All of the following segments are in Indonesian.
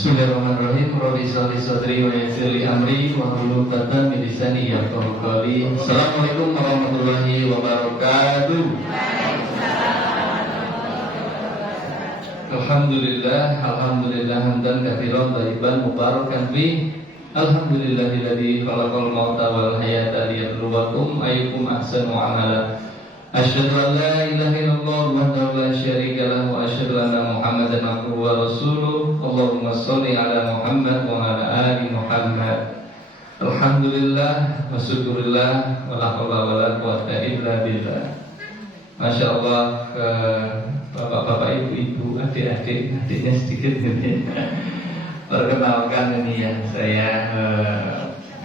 Bismillahirrahmanirrahim. Rabbi shrah li sadri wa yassir li amri wahlul 'uqdatam min lisani yafqahu qawli. Assalamualaikum warahmatullahi wabarakatuh. Alhamdulillah hamdan katsiran thayyiban mubarakan fi. Alhamdulillahilladzi khalaqal mauta wal hayata liyabluwakum ayyukum ahsanu amala. Asyhadu an la ilaha illallah wahdahu la syarika lahu wa asyhadu anna Muhammadan abduhu wa rasuluh. Allahumma shalli ala Muhammad wa ala ali Muhammad. Alhamdulillah wa syukurillah wa la haula wa la quwwata illa billah. Masya Allah, bapak-bapak, ibu-ibu, adik-adik, adiknya sedikit ini. Perkenalkan ini ya, saya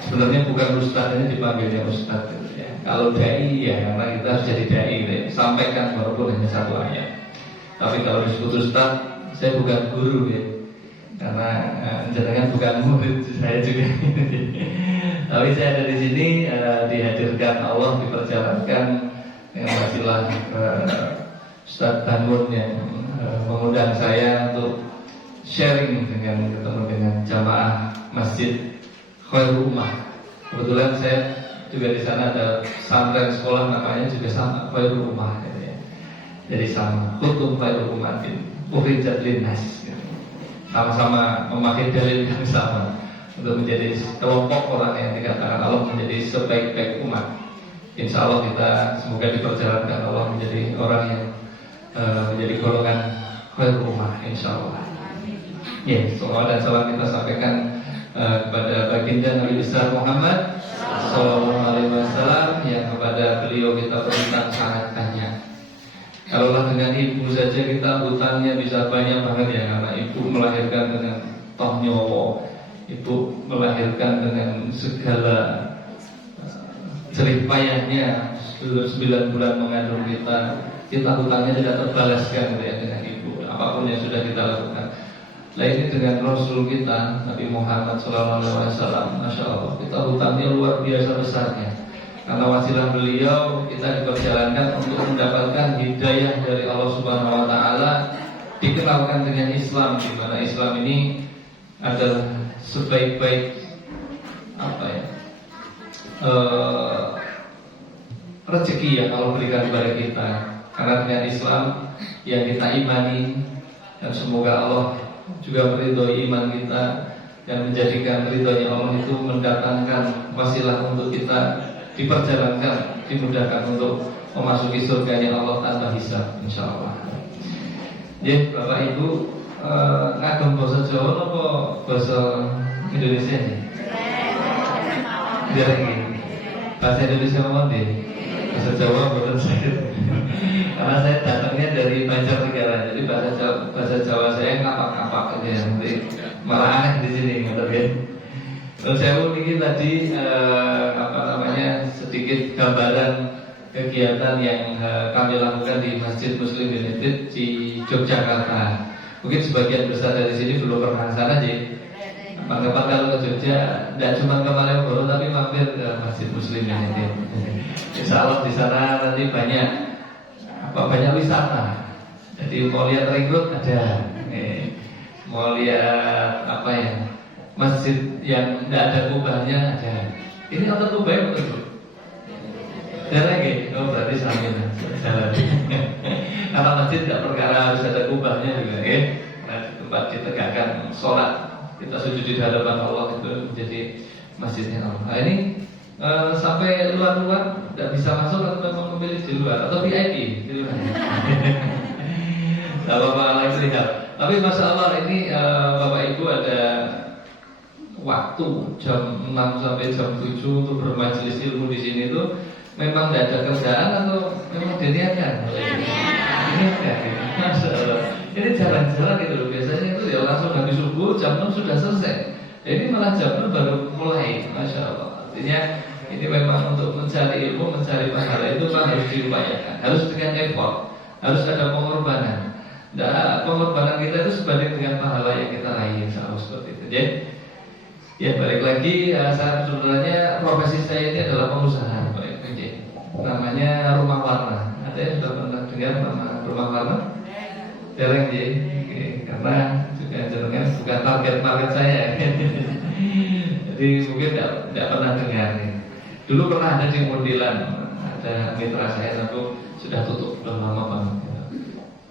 sebenarnya bukan ustadz, ini dipanggilnya ustadz gitu ya. Kalau dai ya, karena kita harus jadi dai gitu ya. Sampaikan walaupun hanya satu ayat. Tapi kalau disebut ustadz, saya bukan guru ya, karena jenengan bukan murid saya juga. Tapi saya ada di sini dihadirkan Allah, diperjalankan yang wasilah Ustadz Bangun yang mengundang saya untuk sharing ketemu dengan jamaah Masjid Khairul Ummah. Kebetulan saya juga di sana ada pesantren sekolah namanya juga sama, Khairul Ummah gitu ya. Jadi sama, Khutum Khairul Ummatin Ukhrijat Linnas gitu. Sama-sama memakai dalil yang sama untuk menjadi kelompok orang yang dikatakan Allah menjadi sebaik-baik umat. Insya Allah kita semoga diperjalankan Allah menjadi orang yang menjadi golongan Khairul Ummah, insya Allah. Ya, salawat dan salam kita sampaikan kepada baginda Nabi besar Muhammad Sallallahu Alaihi Wasallam, yang kepada beliau kita berhutang sangat banyak. Kalaulah dengan ibu saja kita hutangnya bisa banyak banget ya, karena ibu melahirkan dengan toh nyowo, ibu melahirkan dengan segala jerih payahnya 9 bulan mengandung kita hutangnya tidak terbalaskan ya dengan ibu, apapun yang sudah kita lakukan. Nah ini dengan Rasul kita Nabi Muhammad SAW, Masya Allah, kita hutangnya luar biasa besarnya. Karena wasilah beliau kita diperjalankan untuk mendapatkan hidayah dari Allah Subhanahu Wa Taala, dikenalkan dengan Islam, di mana Islam ini adalah sebaik-baik rezeki yang Allah berikan kepada kita. Karena dengan Islam yang kita imani, dan semoga Allah juga meridhoi iman kita dan menjadikan ridhonya Allah itu mendatangkan wasilah untuk kita diperjalankan, dimudahkan untuk memasuki surganya Allah tanpa hisab, insya Allah. Ya, Bapak Ibu, ngagem bahasa Jawa apa bahasa Indonesia nih? Biar ini bahasa Indonesia apa deh? Bahasa Jawa bukan saya. Karena saya datangnya dari Banjarnegara, jadi bahasa Jawa saya ngapak-ngapak aja, nanti malah aneh di sini, nggak kan? Terus saya ingin tadi sedikit gambaran kegiatan yang kami lakukan di Masjid Muslim United di Yogyakarta. Mungkin sebagian besar dari sini belum pernah ke sana sih. Kapan-kapan kalau ke Jogja, tidak cuma ke Malioboro tapi mampir ke Masjid Muslim United. Insya Allah di sana nanti banyak wisata. Jadi mau lihat ring road ada, mau lihat masjid yang tidak ada kubahnya ada. Ini atau kubahnya betul? Ada lagi? Oh berarti sambil jalan. Karena masjid tidak perkara harus ada kubahnya juga, Nah, tempat ditegakkan sholat, kita sujud di hadapan Allah itu menjadi masjidnya Allah. Nah ini sampai luar-luar tidak bisa masuk atau memang memilih di luar atau VIP di luar. Tidak apa-apa lagi lihat. Tapi Masya Allah ini Bapak Ibu ada waktu jam 6 sampai jam 7 untuk bermajelis ilmu di sini tuh memang tidak ada kerjaan atau memang diniatkan? Diniatkan. Masya Allah. Ini jarang-jarang gitu loh. Biasanya itu ya langsung habis subuh jam 6 sudah selesai. Ini malah jam 6 baru mulai. Masya Allah. Artinya ini memang untuk mencari ilmu, mencari pahala itu kan harus diupayakan. Harus dengan effort. Harus ada pengorbanan. Nah, pengorbanan kita itu sebanding dengan pahala yang kita raih. Insya Allah seperti itu. Jadi, ya balik lagi, saya sebenarnya profesi saya ini adalah pengusaha. Namanya Rumah Warna. Ada yang sudah pernah dengar nama Rumah Warna? Dereng ya, karena juga jenengan bukan target market saya. Jadi mungkin tidak pernah dengar. Dulu pernah ada di Mundilan, ada mitra saya, tapi sudah tutup, sudah lama banget.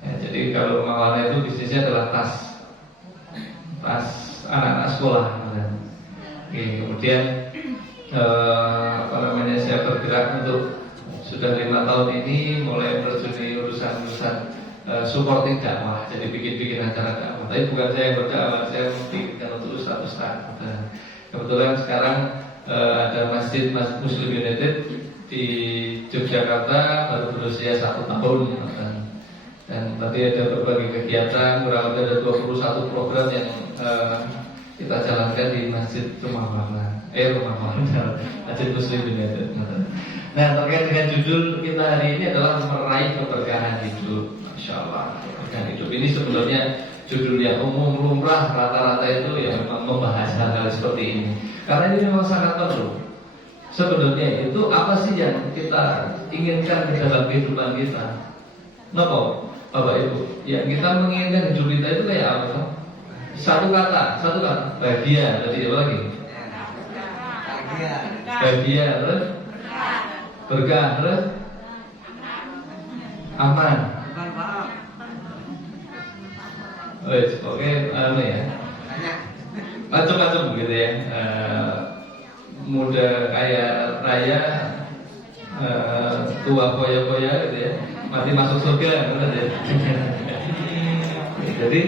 Ya, jadi kalau Rumah Warna itu bisnisnya adalah tas anak-anak sekolah. Oke, kemudian saya bergerak untuk sudah 5 tahun ini mulai terjun urusan supporting dakwah, jadi bikin acara dakwah. Tapi bukan saya yang berdakwah, saya bikinkan untuk ustaz-ustaz. Kebetulan sekarang ada Masjid Muslim United di Yogyakarta baru berusia 1 tahun. Dan tadi ada berbagai kegiatan, kurang lebih ada 21 program yang kita jalankan di Masjid Rumah Warna, Masjid Muslim United. Nah, terkait dengan judul kita hari ini adalah meraih keberkahan hidup. Masya Allah, keberkahan hidup ini sebenarnya judul yang umum, lumrah, rata-rata itu ya memang membahas hal-hal seperti ini. Karena ini memang sangat perlu. Sebenarnya itu apa sih yang kita inginkan di dalam kehidupan kita? Kenapa, Bapak Ibu? Yang kita menginginkan hidup kita itu kayak apa? Satu kata, bahagia. Tadi apa lagi? Bahagia, terus berkah, terus aman. Oke, ya. Macam-macam gitu ya. Muda kaya raya, tua poya-poya gitu ya. Mati masuk surga, benar ya. Jadi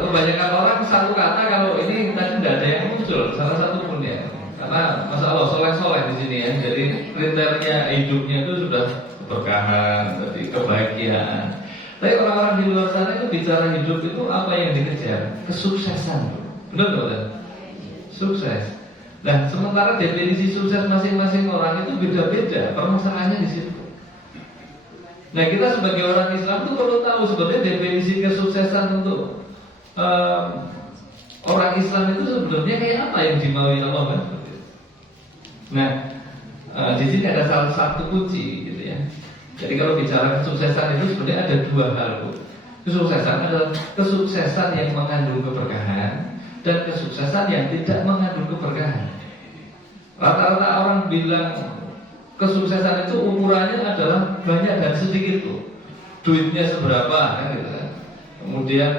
kebanyakan orang satu kata kalau ini tadi tidak ada yang muncul salah satu pun ya. Karena Masya Allah soleh-soleh di sini ya. Jadi kriteria hidupnya itu sudah keberkahan, jadi kebahagiaan. Tapi orang-orang di luar sana itu bicara hidup itu apa yang dikejar? Kesuksesan. Benar betul? Sukses. Nah, sementara definisi sukses masing-masing orang itu beda-beda. Permasalahannya di situ. Nah, kita sebagai orang Islam itu perlu tahu sebenarnya definisi kesuksesan untuk orang Islam itu sebenarnya kayak apa yang dimaui Allah kan? Nah, di sini ada salah satu kunci gitu ya. Jadi kalau bicara kesuksesan itu sebenarnya ada 2 hal. Kesuksesan adalah kesuksesan yang mengandung keberkahan dan kesuksesan yang tidak mengandung keberkahan. Rata-rata orang bilang kesuksesan itu ukurannya adalah banyak dan sedikit tuh. Duitnya seberapa kan gitu kan. Kemudian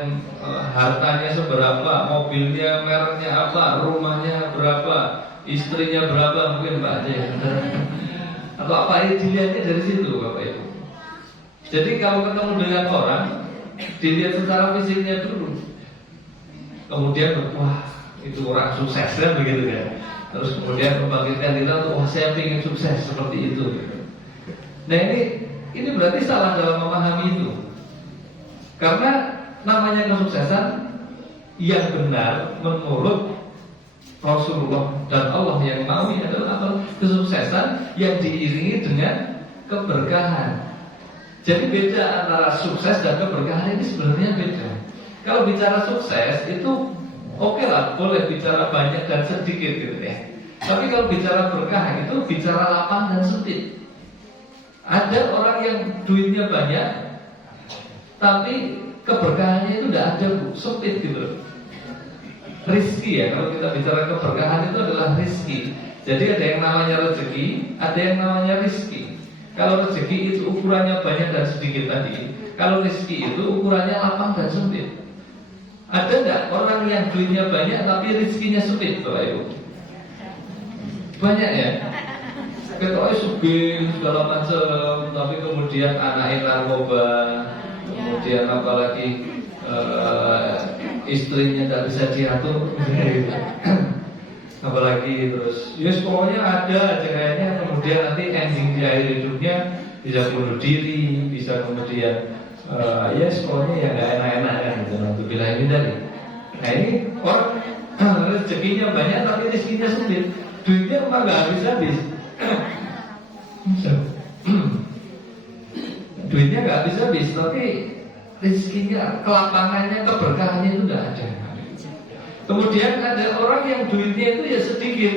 hartanya seberapa, mobilnya mereknya apa, rumahnya berapa, istrinya berapa mungkin Pak aja ya. Atau apa ini dilihatnya dari situ Bapak Ibu. Jadi kalau ketemu dengan orang dilihat secara fisiknya dulu. Kemudian wah itu orang sukses kan begitu kan. Terus kemudian membangkitkan kita untuk wah saya ingin sukses seperti itu. Nah ini berarti salah dalam memahami itu. Karena namanya kesuksesan yang benar menurut Rasulullah dan Allah yang mau adalah apa? Kesuksesan yang diiringi dengan keberkahan. Jadi beda antara sukses dan keberkahan ini sebenarnya beda. Kalau bicara sukses itu oke lah, boleh bicara banyak dan sedikit gitu ya. Tapi kalau bicara berkah itu bicara lapang dan sempit. Ada orang yang duitnya banyak, tapi keberkahannya itu tidak ada bu, sempit gitu. Rizki ya, kalau kita bicara keberkahan itu adalah rizki. Jadi ada yang namanya rezeki, ada yang namanya rizki. Kalau rezeki itu ukurannya banyak dan sedikit tadi. Kalau rizki itu ukurannya lapang dan sempit. Ada nggak orang yang duitnya banyak tapi rizkinya sempit, Bapak Ibu? Banyak ya. Ketoknya sugih segala macam, tapi kemudian anaknya narkoba, kemudian apalagi istrinya tidak bisa diatur. Apalagi terus, yes pokoknya ada aja kayaknya. Kemudian nanti ending di akhir hidupnya bisa bunuh diri, bisa kemudian yes pokoknya ya nggak enak-enak kan gitu. Nanti bilang ini tadi. Nah ini orang rezekinya banyak tapi rezekinya sempit, duitnya emang nggak habis-habis. Duitnya nggak habis-habis, tapi rezekinya, kelapangannya, keberkahannya itu nggak ada. Kemudian ada orang yang duitnya itu ya sedikit,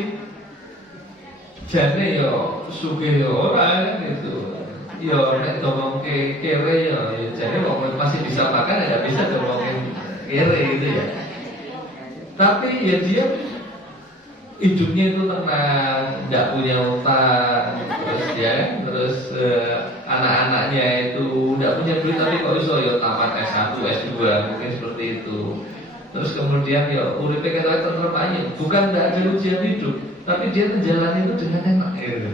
jadi yo sugih yo orang gitu, yo nek ngomong kere yo, jadi masih bisa makan ya bisa ngomong kere gitu ya. Tapi ya dia hidupnya itu tenang, tidak punya utang, terus anak-anaknya itu tidak punya duit tapi kok iso ya tamat S1, S2 mungkin seperti itu. Terus kemudian ya uripe ketok tetep aja, bukan tidak ada ujian hidup, tapi dia menjalani itu dengan enak gitu.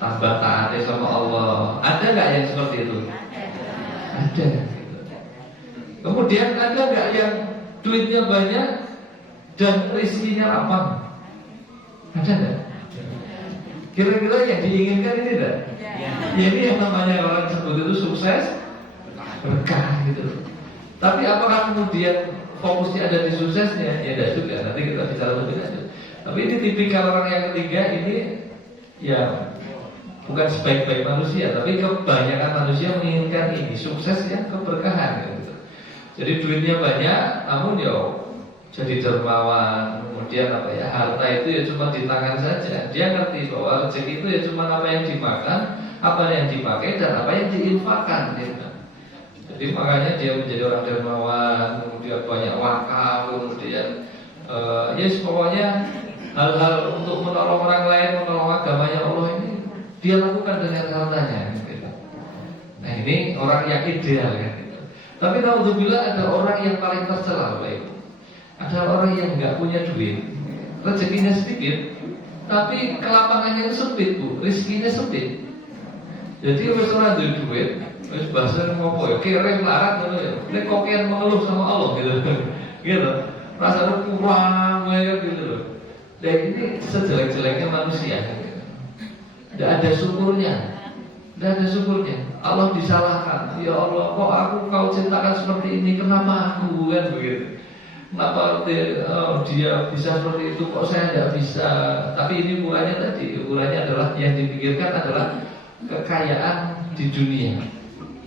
Tambah taat sama Allah. Ada nggak yang seperti itu? Ada. Kemudian ada nggak yang duitnya banyak dan rezekinya lapang? Ada nggak? Kira-kira yang diinginkan ini enggak? Ya ini yang namanya orang sebut itu sukses, berkah gitu. Tapi apakah kemudian fokusnya ada di suksesnya? Ya tidak juga. Nanti kita bicara lebih lanjut. Tapi ini tipikal orang yang ketiga ini ya bukan sebaik-baik manusia, tapi kebanyakan manusia menginginkan ini sukses yang keberkahan gitu. Jadi duitnya banyak, namun ya jadi dermawan. Kemudian apa ya, harta itu ya cuma di tangan saja. Dia ngerti bahwa rezeki itu ya cuma apa yang dimakan, apa yang dipakai dan apa yang diinfakkan gitu. Jadi makanya dia menjadi orang dermawan, kemudian banyak wakaf, kemudian yes pokoknya hal-hal untuk menolong orang lain, menolong agamanya Allah ini dia lakukan dengan hartanya gitu. Nah ini orang yang ideal ya gitu. Tapi naudzubillah ada orang yang paling tercela baik. Ada orang yang nggak punya duit, rezekinya sedikit, tapi kelapangannya itu sempit bu, rezekinya sempit. Jadi wes ora duwe duit, wes bahasa ngopo ya, kere melarat gitu ya. Nek kokian mengeluh sama Allah gitu. Gitu. Rasanya kurang kayak gitu loh. Dan ini sejelek-jeleknya manusia gitu. Tidak ada syukurnya. Tidak ada syukurnya. Allah disalahkan. Ya Allah, kok aku kau ciptakan seperti ini, kenapa aku kan begitu. Kenapa dia bisa seperti itu, kok saya tidak bisa. Tapi ini ukurannya tadi, ukurannya adalah yang dipikirkan adalah kekayaan di dunia.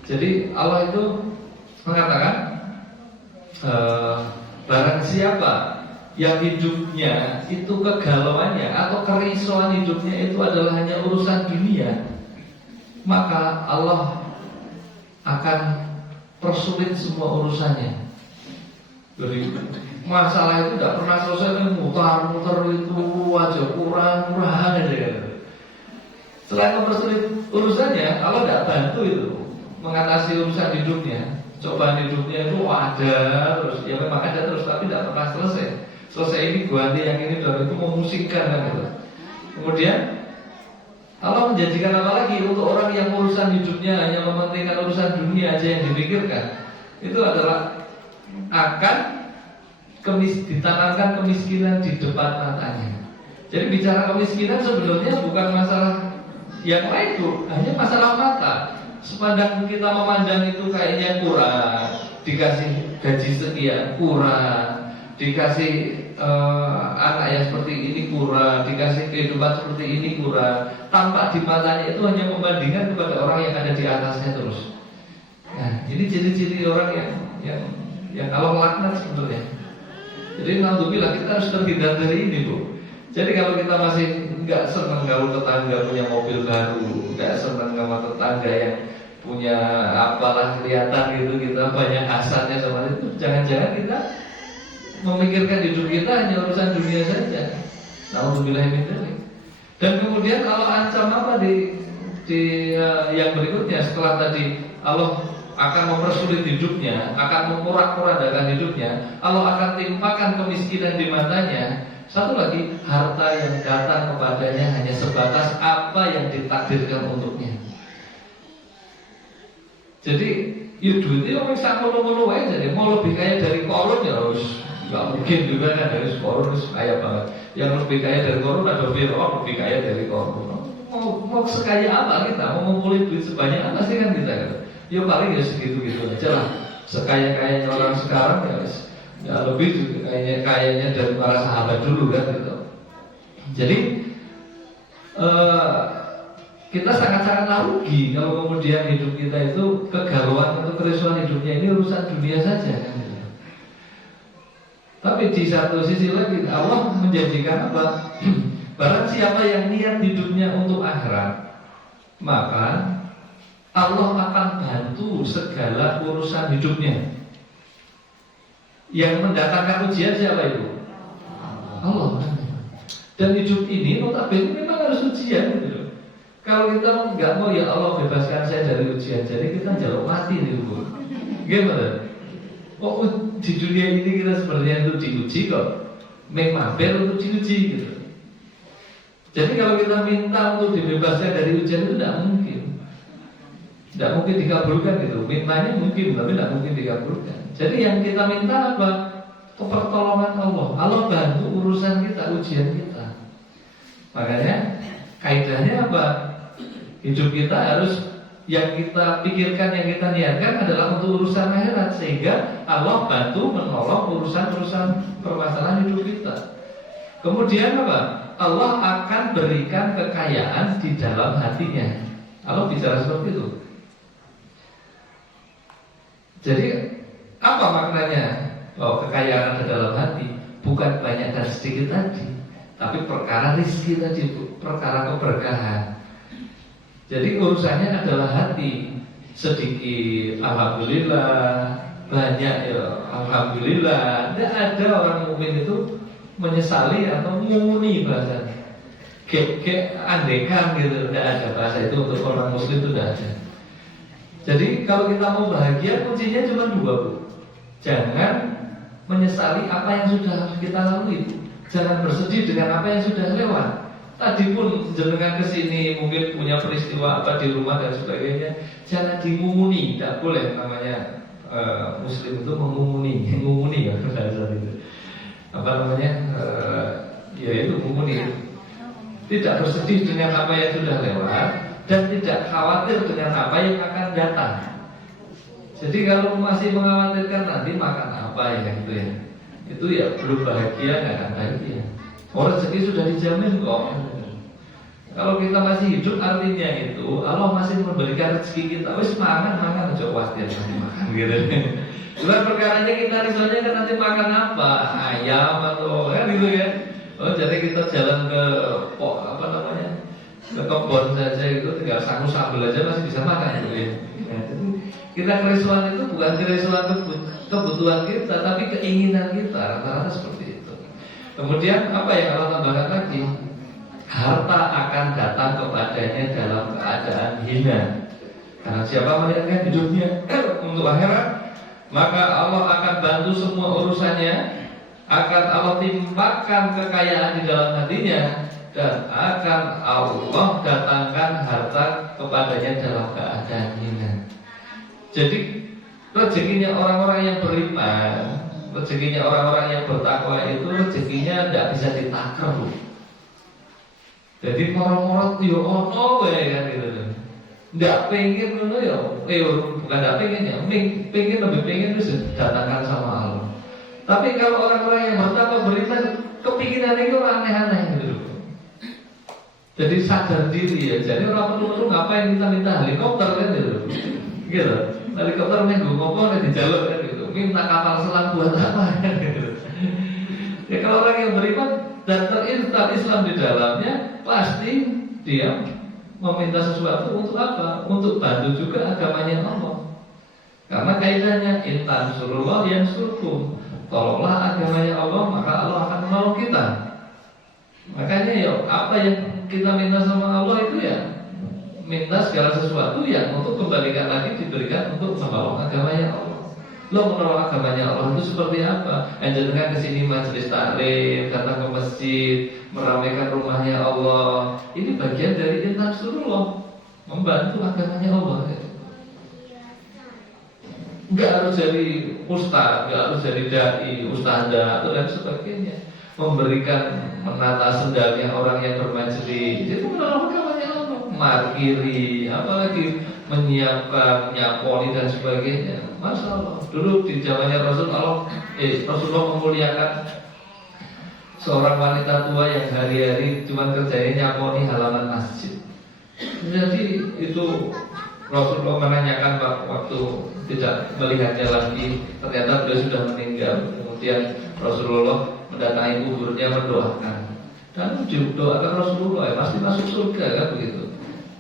Jadi Allah itu mengatakan barang siapa yang hidupnya itu kegalauannya atau kerisauan hidupnya itu adalah hanya urusan dunia, maka Allah akan persulit semua urusannya. Jadi masalah itu tidak pernah selesai, mutar-mutar itu aja kurang aja. Selain mempersulit urusannya, Allah tidak bantu itu mengatasi urusan hidupnya. Cobaan hidupnya itu ada terus, ya memang ada terus, tapi tidak pernah selesai. Selesai ini ganti yang ini dan itu memusingkan kan gitu. Kemudian Allah menjanjikan apa lagi untuk orang yang urusan hidupnya hanya mementingkan urusan dunia aja yang dipikirkan. Itu adalah akan ditanamkan kemiskinan di depan matanya. Jadi bicara kemiskinan sebenarnya bukan masalah yang lain itu, hanya masalah mata. Sepandang kita memandang itu kayaknya kurang, dikasih gaji sekian kurang, dikasih anak yang seperti ini kurang, dikasih kehidupan seperti ini kurang. Tampak di matanya itu hanya membandingkan kepada orang yang ada di atasnya terus. Nah, ini ciri-ciri orang yang Allah laknat sebenarnya. Jadi alhamdulillah kita harus terhindar dari ini bu. Jadi kalau kita masih nggak senang kalau tetangga punya mobil baru, nggak senang sama tetangga yang punya apalah kelihatan gitu, kita banyak hasannya sama itu, jangan-jangan kita memikirkan hidup kita hanya urusan dunia saja. Alhamdulillah min dzalik. Dan kemudian Allah ancam apa di yang berikutnya setelah tadi Allah akan mempersulit hidupnya, akan memporak-porandakan hidupnya, Allah akan timpakan kemiskinan di matanya. Satu lagi, harta yang datang kepadanya hanya sebatas apa yang ditakdirkan untuknya. Jadi Ya duitnya orang sak ngono-ngono wae jadi mau lebih kaya dari Korun ya harus nggak mungkin juga kan dari Korun harus kaya banget. Yang lebih kaya dari Korun ada Fir'aun lebih kaya dari Korun. Mau sekaya apa kita? Mau ngumpulin duit sebanyak apa sih kan kita kan? Ya paling ya segitu-gitu aja lah. Sekaya-kayanya orang sekarang ya lebih juga kayaknya dari para sahabat dulu kan gitu. Jadi kita sangat-sangat rugi kalau kemudian hidup kita itu kegalauan atau keresuhan hidupnya ini urusan dunia saja kan gitu. Tapi di satu sisi lagi Allah menjanjikan apa? Barang siapa yang niat hidupnya untuk akhirat, maka Allah akan bantu segala urusan hidupnya. Yang mendatangkan ujian siapa itu? Allah. Dan hidup ini notabene memang harus ujian gitu. Kalau kita nggak mau ya Allah bebaskan saya dari ujian, jadi kita jaluk mati nih Bu. Gimana? Oh di dunia ini kita sebenarnya itu diuji kok, mampir untuk diuji gitu. Jadi kalau kita minta untuk dibebaskan dari ujian itu tidak mungkin dikabulkan gitu. Mintanya mungkin, tapi tidak mungkin dikabulkan. Jadi yang kita minta apa? Pertolongan Allah. Allah bantu urusan kita, ujian kita. Makanya kaidahnya apa? Hidup kita harus yang kita pikirkan, yang kita niatkan adalah untuk urusan akhirat, sehingga Allah bantu menolong urusan-urusan permasalahan hidup kita. Kemudian apa? Allah akan berikan kekayaan di dalam hatinya. Allah bicara seperti itu. Jadi apa maknanya? Oh, kekayaan ada dalam hati bukan banyak dan sedikit tadi, tapi perkara rezeki tadi, perkara keberkahan. Jadi urusannya adalah hati. Sedikit alhamdulillah, banyak ya alhamdulillah. Tidak ada orang mukmin itu menyesali atau mengumuni bahasa andekan gitu. Tidak ada bahasa itu untuk orang muslim, itu tidak ada. Jadi kalau kita mau bahagia, kuncinya cuma dua Bu. Jangan menyesali apa yang sudah kita lalui, jangan bersedih dengan apa yang sudah lewat. Tadi pun jenengan kesini mungkin punya peristiwa apa di rumah dan sebagainya, jangan dimumuni, tidak boleh namanya muslim itu mengumuni ya bahasa itu. Apa namanya? Ya itu mumuni. Tidak bersedih dengan apa yang sudah lewat dan tidak khawatir dengan apa yang akan datang. Jadi kalau masih mengkhawatirkan nanti makan apa ya gitu ya, itu ya belum bahagia, nggak akan bahagia. Orang rezeki sudah dijamin kok. Kalau kita masih hidup artinya itu Allah masih memberikan rezeki kita. Wis mangan aja khawatir nanti makan gitu. Cuma perkaranya kita misalnya kan nanti makan apa, ayam atau kan gitu ya. Oh jadi kita jalan ke apa namanya, ke kebun saja itu tinggal sangu sambel aja masih bisa makan gitu ya. Nah, jadi kita keresuhan itu bukan keresuhan kebutuhan kita, tapi keinginan kita, rata-rata seperti itu. Kemudian apa yang Allah tambahkan lagi? Harta akan datang kepadanya dalam keadaan hina. Karena siapa melihatkan hidupnya untuk akhirat, maka Allah akan bantu semua urusannya, akan Allah timpakan kekayaan di dalam hatinya, dan akan Allah datangkan harta kepadanya dalam keadaan hina. Jadi rezekinya orang-orang yang beriman, rezekinya orang-orang yang bertakwa itu rezekinya tidak bisa ditakar. Jadi orang-orang yo ono wae kan gitu. Ndak pengen ngono ya, bukan ndak pengen ya, pengen lebih pengen itu datangkan sama Allah. Tapi kalau orang-orang yang bertakwa beriman, kepikiran itu aneh-aneh gitu. Jadi sadar diri ya. Jadi orang perlu ngapain kita minta helikopter kan gitu. Gitu. Helikopter minggu ngopo di jalur kan gitu. Minta kapal selam buat apa kan gitu. Ya kalau orang yang beriman dan terinstal Islam di dalamnya, pasti dia meminta sesuatu untuk apa? Untuk bantu juga agamanya Allah. Karena kaidahnya intan surullah yang surkum. Tolonglah agamanya Allah, maka Allah akan menolong kita. Makanya ya apa yang kita minta sama Allah itu ya minta segala sesuatu yang untuk kembalikan lagi diberikan untuk menolong agamanya Allah. Lo menolong agamanya Allah itu seperti apa? Jangan kesini majelis taklim, datang ke masjid, meramaikan rumahnya Allah. Ini bagian dari intan surullah, membantu agamanya Allah. nggak harus jadi ustaz, nggak harus jadi dai, ustazah atau dan sebagainya. Memberikan menata sendalnya orang yang bermajelis itu menolong agamanya Allah. Markiri, apalagi menyiapkan, nyaponi dan sebagainya. Masya Allah. Dulu di zamannya Rasulullah memuliakan seorang wanita tua yang hari-hari cuma kerjanya nyaponi halaman masjid. Jadi itu Rasulullah menanyakan waktu tidak melihatnya lagi, ternyata beliau sudah meninggal. Kemudian Rasulullah mendatangi kuburnya, mendoakan. Dan doakan Rasulullah ya, pasti masuk surga kan begitu.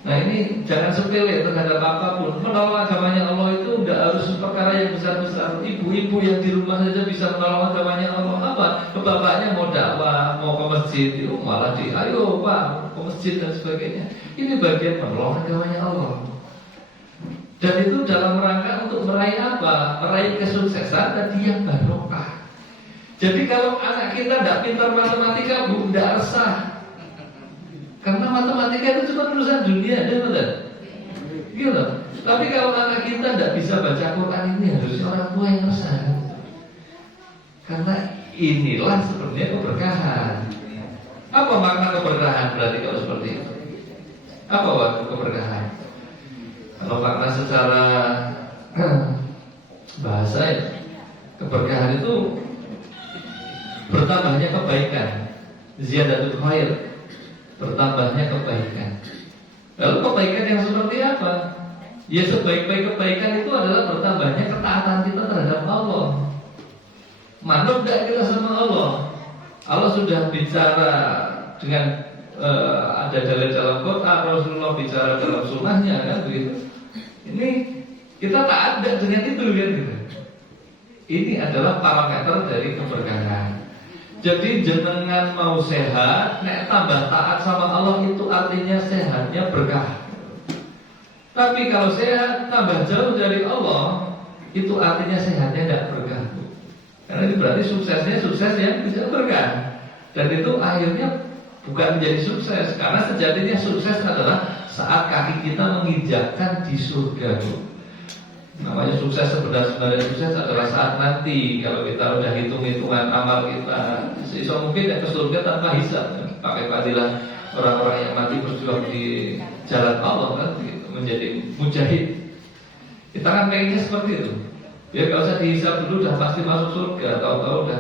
Nah ini jangan sepele terhadap apapun. Menolong agamanya Allah itu tidak harus perkara yang besar-besar. Ibu-ibu yang di rumah saja bisa menolong agamanya Allah. Apa? Bapaknya mau dakwah, mau ke masjid, malah ayo Pak ke masjid dan sebagainya. Ini bagian menolong agamanya Allah. Dan itu dalam rangka untuk meraih apa? Meraih kesuksesan tadi yang barokah. Jadi kalau anak kita tidak pintar matematika, Bu, tidak resah. Karena matematika itu cuma urusan dunia, betul? Gitu. Tapi kalau anak kita tidak bisa baca Quran, ini harusnya orang tua yang resah. Karena inilah sebenarnya keberkahan. Apa makna keberkahan berarti kalau seperti itu? Apa waktu keberkahan? Kalau makna secara bahasa ya, keberkahan itu bertambahnya kebaikan, ziyadatul khair, bertambahnya kebaikan. Lalu kebaikan yang seperti apa? Ya sebaik-baik kebaikan itu adalah bertambahnya ketaatan kita terhadap Allah. Manut tidak kita sama Allah? Allah sudah bicara dengan ada dalam Quran, Rasulullah bicara dalam sunnahnya kan begitu. Ini kita tak ada dengan itu kan gitu. Ini adalah parameter dari keberkahan. Jadi jenengan mau sehat, nek tambah taat sama Allah itu artinya sehatnya berkah. Tapi kalau sehat tambah jauh dari Allah, itu artinya sehatnya tidak berkah. Karena ini berarti suksesnya sukses yang tidak berkah. Dan itu akhirnya bukan menjadi sukses. Karena sejatinya sukses adalah saat kaki kita menginjakkan di surga. Namanya sukses sebenarnya sukses adalah saat nanti kalau kita udah hitung-hitungan amal kita, sisa mungkin ya ke surga tanpa hisab, kan? Pakai padilah orang-orang yang mati berjuang di jalan Allah kan, gitu, menjadi mujahid. Kita kan pengennya seperti itu. Biar kalau usah dihisab dulu udah pasti masuk surga, tahu-tahu udah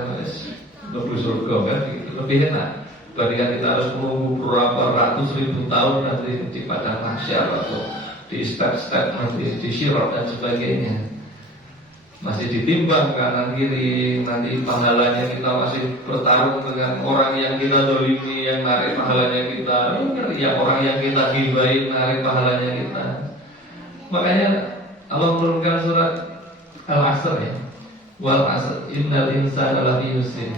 menuju surga kan, gitu. Lebih enak. Bandingkan kita harus menunggu berapa ratus ribu tahun nanti di padang mahsyar atau di step-step nanti di syirat dan sebagainya, masih ditimbang kanan kiri, nanti pahalanya kita masih bertarung dengan orang yang kita dolimi, yang narik pahalanya kita, ya orang yang kita gibahin narik pahalanya kita. Makanya Allah menurunkan surat Al-Asr ya, wal asr innal insana lafi khusr,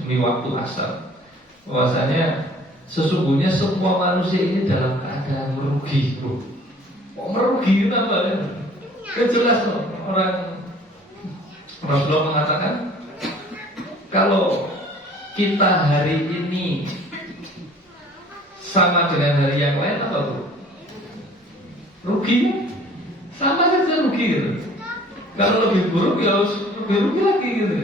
demi waktu asar, bahwasanya sesungguhnya semua manusia ini dalam keadaan merugi, bro. Kok merugi kenapa ya? Kan jelas loh, orang Rasulullah mengatakan kalau kita hari ini sama dengan hari yang lain apa bro? Rugi? Sama saja rugi gitu. Kalau lebih buruk ya harus lebih rugi lagi gitu.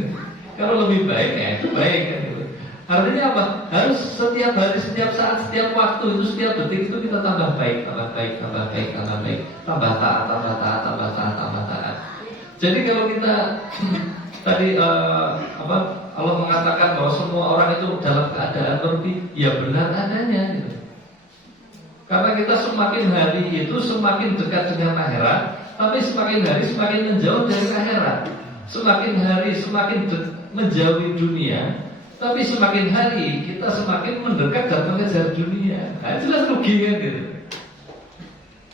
Kalau lebih baik ya itu baik kan gitu. Artinya apa? Harus setiap hari, setiap saat, setiap waktu itu, setiap detik itu kita tambah baik, tambah baik, tambah baik, tambah baik, tambah taat, tambah taat, tambah taat, tambah taat. Jadi kalau kita tadi Allah mengatakan bahwa semua orang itu dalam keadaan merugi, ya benar adanya gitu. Karena kita semakin hari itu semakin dekat dengan akhirat, tapi semakin hari semakin menjauh dari akhirat. Semakin hari semakin menjauhi dunia, tapi semakin hari kita semakin mendekat dan mengejar dunia. Nah, jelas rugi kan gitu.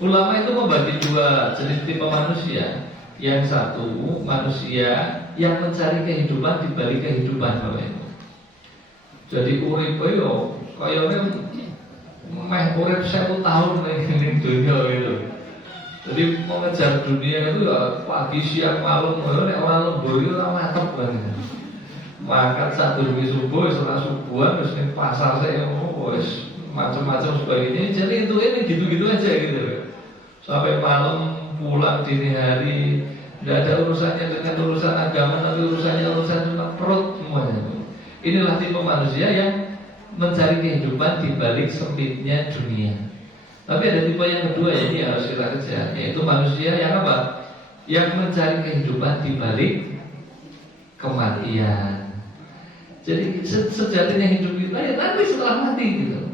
Ulama itu membagi dua jenis tipe manusia. Yang satu manusia yang mencari kehidupan di balik kehidupan itu. Jadi urip yo kayaknya meh urip 1000 tahun ning dunia gitu. Jadi mengejar dunia itu ya pagi siang malam, nek ora lembur itu ora mantep banget. Makan satu demi subuh, setelah subuhan terus ning pasar saya wis macam-macam sebagainya. Jadi itu ini gitu-gitu aja gitu. Sampai malam pulang dini hari Tidak ada urusannya dengan urusan agama, tapi urusan cuma perut semuanya. Inilah tipe manusia yang mencari kehidupan di balik sempitnya dunia. Tapi ada tipe yang kedua, ini harus kita kejar, yaitu manusia yang apa? Yang mencari kehidupan di balik kematian. Jadi sejatinya hidup kita ya nanti setelah mati gitu.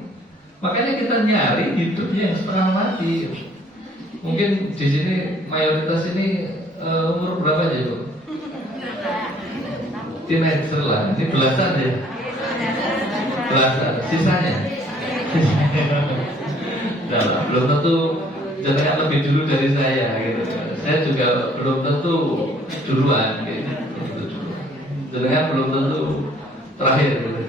Makanya kita nyari hidupnya yang setengah mati. Mungkin di sini mayoritas ini umur berapa aja tuh? Teenager lah, ini belasan ya. Belasan, sisanya. Nah, belum tentu jenengan lebih dulu dari saya gitu. Saya juga belum tentu duluan gitu. Jenengan belum tentu terakhir gitu.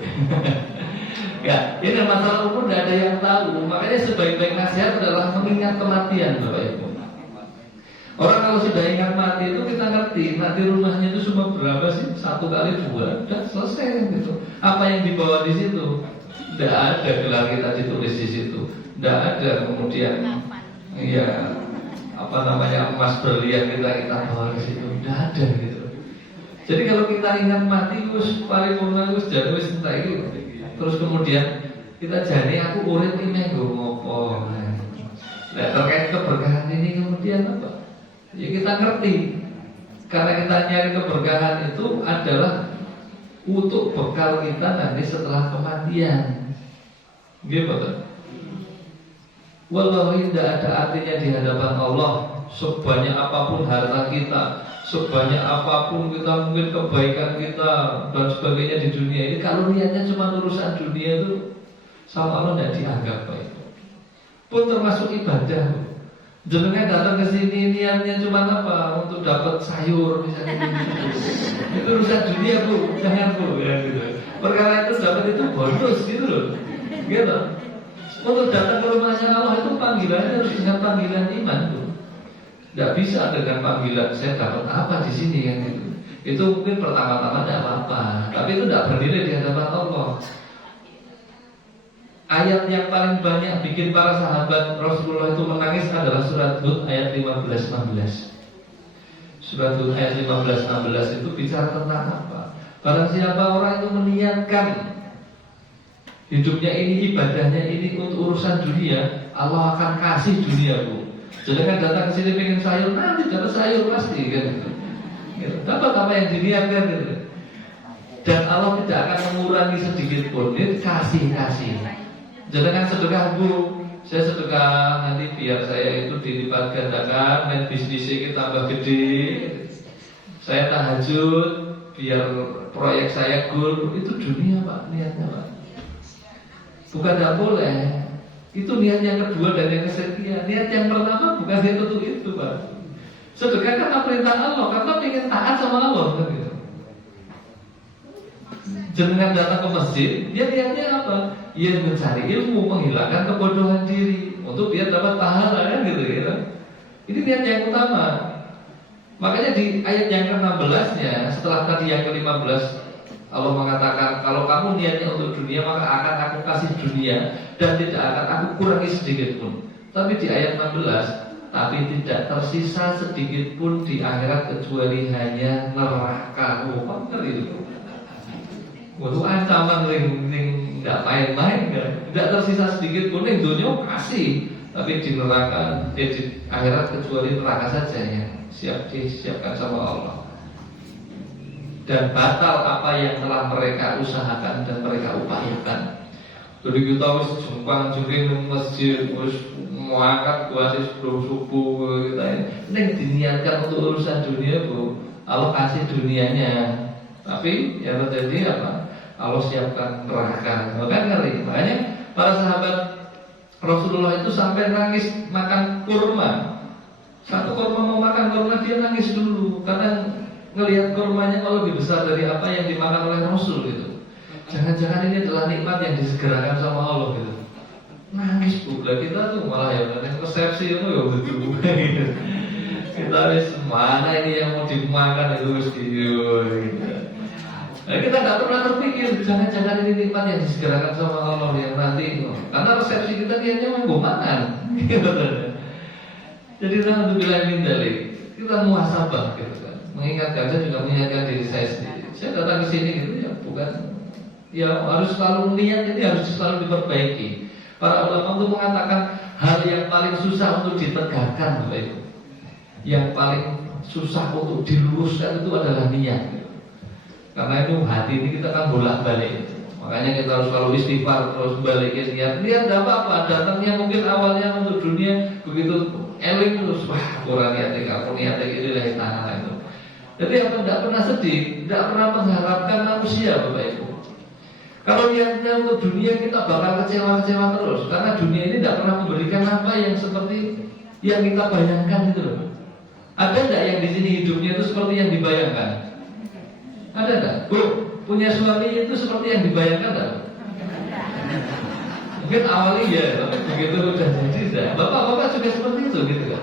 Ya, ini masalah umur tidak ada yang tahu. Makanya sebaik-baik nasihat adalah mengingat kematian, Bapak Ibu. Orang kalau sudah ingat mati itu kita ngerti nanti rumahnya itu cuma berapa sih? 1 kali 2, udah selesai gitu. Apa yang dibawa di situ? Tidak ada gelar kita ditulis di situ. Tidak ada kemudian ya apa namanya emas berlian kita bawa di situ. Tidak ada gitu. Jadi kalau kita ingat mati terus paripurna terus jadi wis entek iki. Terus kemudian kita jani aku urip iki menggo ngopo. Nah, terkait keberkahan ini kemudian apa? Ya kita ngerti. Karena kita nyari keberkahan itu adalah untuk bekal kita nanti setelah kematian. Gimana? Wallahi tidak ada artinya di hadapan Allah sebanyak apapun harta kita, sebanyak apapun kita mungkin kebaikan kita dan sebagainya di dunia ini, kalau niatnya cuma urusan dunia itu sama Allah tidak dianggap baik. Pun termasuk ibadah. Jenengan datang ke sini niatnya cuma apa? Untuk dapat sayur misalnya. Itu urusan dunia Bu, jangan Bu ya gitu. Perkara itu dapat itu bonus gitu loh. Gitu. Untuk datang ke rumahnya Allah itu panggilannya harus dengan panggilan iman Bu. Tidak bisa dengan panggilan saya dapat apa di sini kan gitu. Itu mungkin pertama-tama tidak apa-apa, tapi itu tidak bernilai di hadapan Allah. Ayat yang paling banyak bikin para sahabat Rasulullah itu menangis adalah surat Hud ayat 15-16. Surat Hud ayat 15-16 itu bicara tentang apa? Barang siapa orang itu meniatkan hidupnya ini, ibadahnya ini untuk urusan dunia, Allah akan kasih dunia Bu. Jadi kan datang ke sini pengen sayur, nanti dapat sayur pasti kan. Dapat apa yang diniatkan gitu. Dan Allah tidak akan mengurangi sedikit pun. Ini kasih. Jangan sedekah Bu, saya sedekah nanti biar saya itu dilipat gandakan dan bisnisnya kita tambah gede. Saya tahajud biar proyek saya goal. Itu dunia Pak, niatnya Pak. Bukan tidak boleh. Itu niat yang kedua dan yang ketiga. Niat yang pertama bukan niat untuk itu Pak. Sedekah karena perintah Allah, karena ingin taat sama Allah kan gitu. Jangan datang ke masjid, dia niatnya apa? Ia mencari ilmu, menghilangkan kebodohan diri untuk biar dapat pahala kan gitu ya. Ini niat yang utama. Makanya di ayat yang ke-16-nya, setelah tadi yang ke-15 Allah mengatakan kalau kamu niatnya untuk dunia maka akan aku kasih dunia dan tidak akan aku kurangi sedikit pun. Tapi di ayat 16, tapi tidak tersisa sedikit pun di akhirat kecuali hanya neraka. Oh, benar itu. Waduh ancaman ring tidak main-main kan. Tidak tersisa sedikit pun yang dunia kasih, tapi di neraka di akhirat kecuali neraka saja yang siap disiapkan sama Allah. Dan batal apa yang telah mereka usahakan dan mereka upayakan. Jadi kita harus jumpang jumping masjid, harus mengangkat kuasi sebelum subuh kita ini diniatkan untuk urusan dunia Bu. Allah kasih dunianya, tapi yang terjadi apa? Allah siapkan neraka. Makanya para sahabat Rasulullah itu sampai nangis makan kurma. Satu kurma mau makan kurma dia nangis dulu karena ngelihat kurmanya kalau lebih besar dari apa yang dimakan oleh Rasul gitu. Jangan-jangan ini adalah nikmat yang disegerakan sama Allah gitu. Nangis Bu, kita tuh malah ya resepsi itu ya betul gitu. Kita harus mana ini yang mau dimakan itu harus gitu. Nah, kita tidak pernah terpikir jangan-jangan ini nikmat yang disegerakan sama Allah yang nanti. Karena resepsi kita niatnya mau makan. Jadi alhamdulillah min dzalik. kita muhasabah gitu kan. Mengingatkan, saya juga mengingatkan diri saya sendiri. Saya datang ke sini gitu ya, bukan ya harus selalu niat ini harus selalu diperbaiki. Para ulama itu mengatakan hal yang paling susah untuk ditegakkan, Bapak Ibu, yang paling susah untuk diluruskan itu adalah niat. Karena itu hati ini kita kan bolak-balik. Makanya kita harus selalu istighfar, terus balikin niat. Niat tidak apa-apa, datangnya mungkin awalnya untuk dunia, begitu eling terus wah kurang niatnya, aku niatnya ini lah tanah itu. Jadi apa tidak pernah sedih, tidak pernah mengharapkan manusia, Bapak Ibu. Kalau niatnya untuk dunia kita bakal kecewa-kecewa terus, karena dunia ini tidak pernah memberikan apa yang seperti yang kita bayangkan itu loh. Ada tidak yang di sini hidupnya itu seperti yang dibayangkan? Ada tidak? Bu, punya suami itu seperti yang dibayangkan tidak? Mungkin awalnya ya, tapi begitu udah jadi tidak. Bapak-bapak juga seperti itu gitu kan.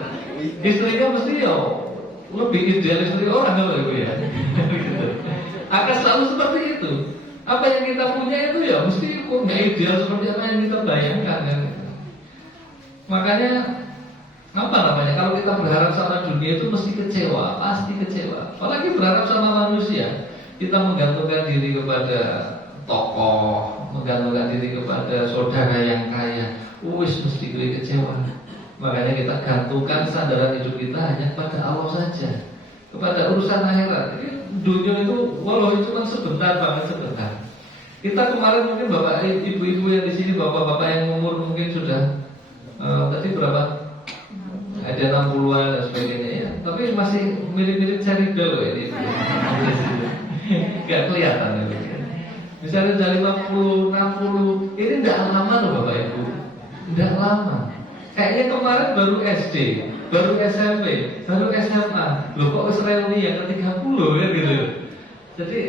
Istrinya mesti ya lebih ideal istri orang kalau Ibu ya. Akan selalu seperti itu. Apa yang kita punya itu ya mesti punya ideal seperti apa yang kita bayangkan kan. Makanya apa namanya, kalau kita berharap sama dunia itu mesti kecewa, pasti kecewa. Apalagi berharap sama manusia, kita menggantungkan diri kepada tokoh, menggantungkan diri kepada saudara yang kaya, mesti kecewa. Makanya kita gantungkan sandaran hidup kita hanya kepada Allah saja, kepada urusan akhirat. Dunia itu walau itu cuma sebentar banget, sebentar. Kita kemarin mungkin bapak ibu-ibu yang di sini, bapak-bapak yang umur mungkin sudah tadi berapa? Ada 60-an dan sebagainya ya. Tapi masih mirip-mirip cari bel ini. Gak kelihatan ya. Misalnya dari 50, 60, ini tidak lama loh Bapak Ibu. Tidak lama. Kayaknya kemarin baru SD, baru SMP, baru SMA. Loh kok Israel ini yang ke-30 ya gitu. Jadi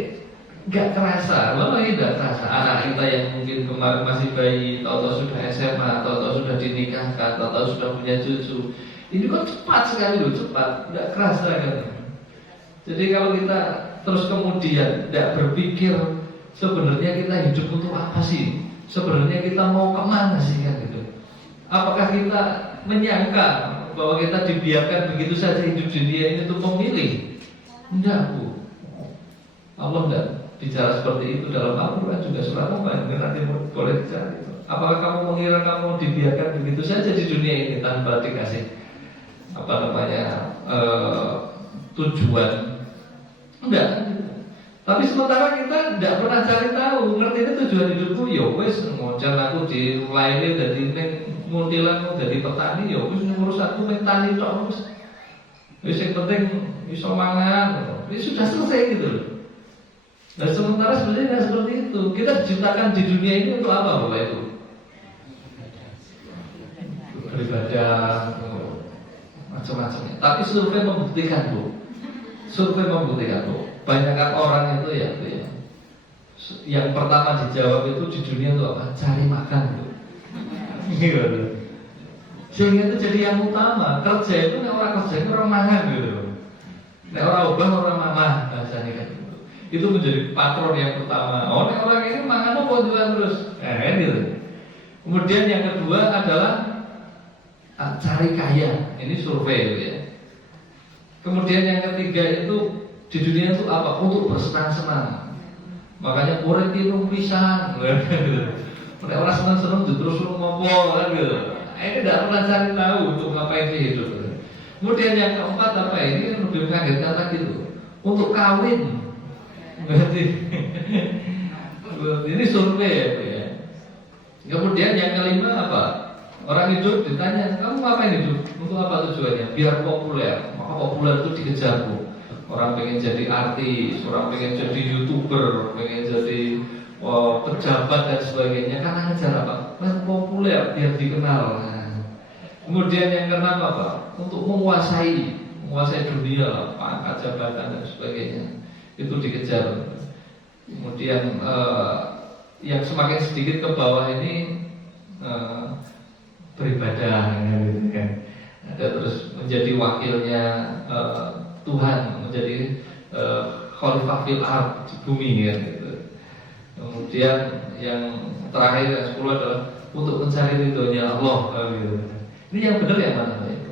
gak kerasa, malah tidak terasa. Anak kita yang mungkin kemarin masih bayi, tahu-tahu sudah SMA, tahu-tahu sudah dinikahkan, tahu-tahu sudah punya cucu. Ini kok cepat sekali loh, cepat, tidak kerasa kan. Jadi kalau kita terus kemudian tidak berpikir sebenarnya kita hidup untuk apa sih, sebenarnya kita mau kemana sih kan gitu. Apakah kita menyangka bahwa kita dibiarkan begitu saja hidup dunia ini untuk memilih? Tidak Bu, Allah tidak bicara seperti itu dalam Al-Quran juga surah Al-Quran. Nanti boleh cari. Apakah kamu mengira kamu dibiarkan begitu saja di dunia ini tanpa dikasih tujuan? Enggak. Tapi sementara kita tidak pernah cari tahu, ngerti ini tujuan hidupku. Ya wes, ngojan aku di lainnya dari muntilan dari petani. Ya wes, ngurus aku petani tok wes. Wes yang penting bisa mangan. Ini sudah selesai gitu loh. Nah sementara sebenarnya tidak seperti itu. Kita diciptakan di dunia ini untuk apa Bapak Ibu? Beribadah, macam-macamnya. Tapi survei membuktikan Bu, banyakkan orang itu ya, yang pertama dijawab itu di dunia itu apa? Cari makan Bu. Sehingga itu jadi yang utama. Kerja itu nek orang kerja itu orang mangan gitu. Nek orang obah orang mamah bahasanya kan. Itu menjadi patron yang pertama. Oh, nek orang ini mangan apa jualan terus? Kan gitu. Kemudian yang kedua adalah cari kaya. Ini survei gitu ya. Kemudian yang ketiga itu di dunia itu apa? Untuk bersenang-senang. Makanya urip iki pisan. Nek orang senang-senang terus ngomong kan gitu. Ini tidak pernah cari tahu untuk ngapain di hidup. Kemudian yang keempat apa ini kan lebih mengagetkan lagi tuh. Untuk kawin. Berarti ini survei ya. Kemudian yang kelima apa? Orang hidup ditanya, kamu ngapain hidup? Untuk apa tujuannya? Biar populer. Maka populer itu dikejar Bu. Orang pengen jadi artis, orang pengen jadi YouTuber, pengen jadi pejabat dan sebagainya. Karena ngejar apa? Populer, biar dikenal. Nah. Kemudian yang keenam apa? Untuk menguasai dunia, pangkat jabatan dan sebagainya. Itu dikejar. Kemudian yang semakin sedikit ke bawah ini beribadah gitu kan. Ada terus menjadi wakilnya Tuhan, menjadi khalifah fil ard di bumi kan gitu. Kemudian yang terakhir yang 10 adalah untuk mencari ridhonya Allah gitu. Ini yang benar yang mana itu?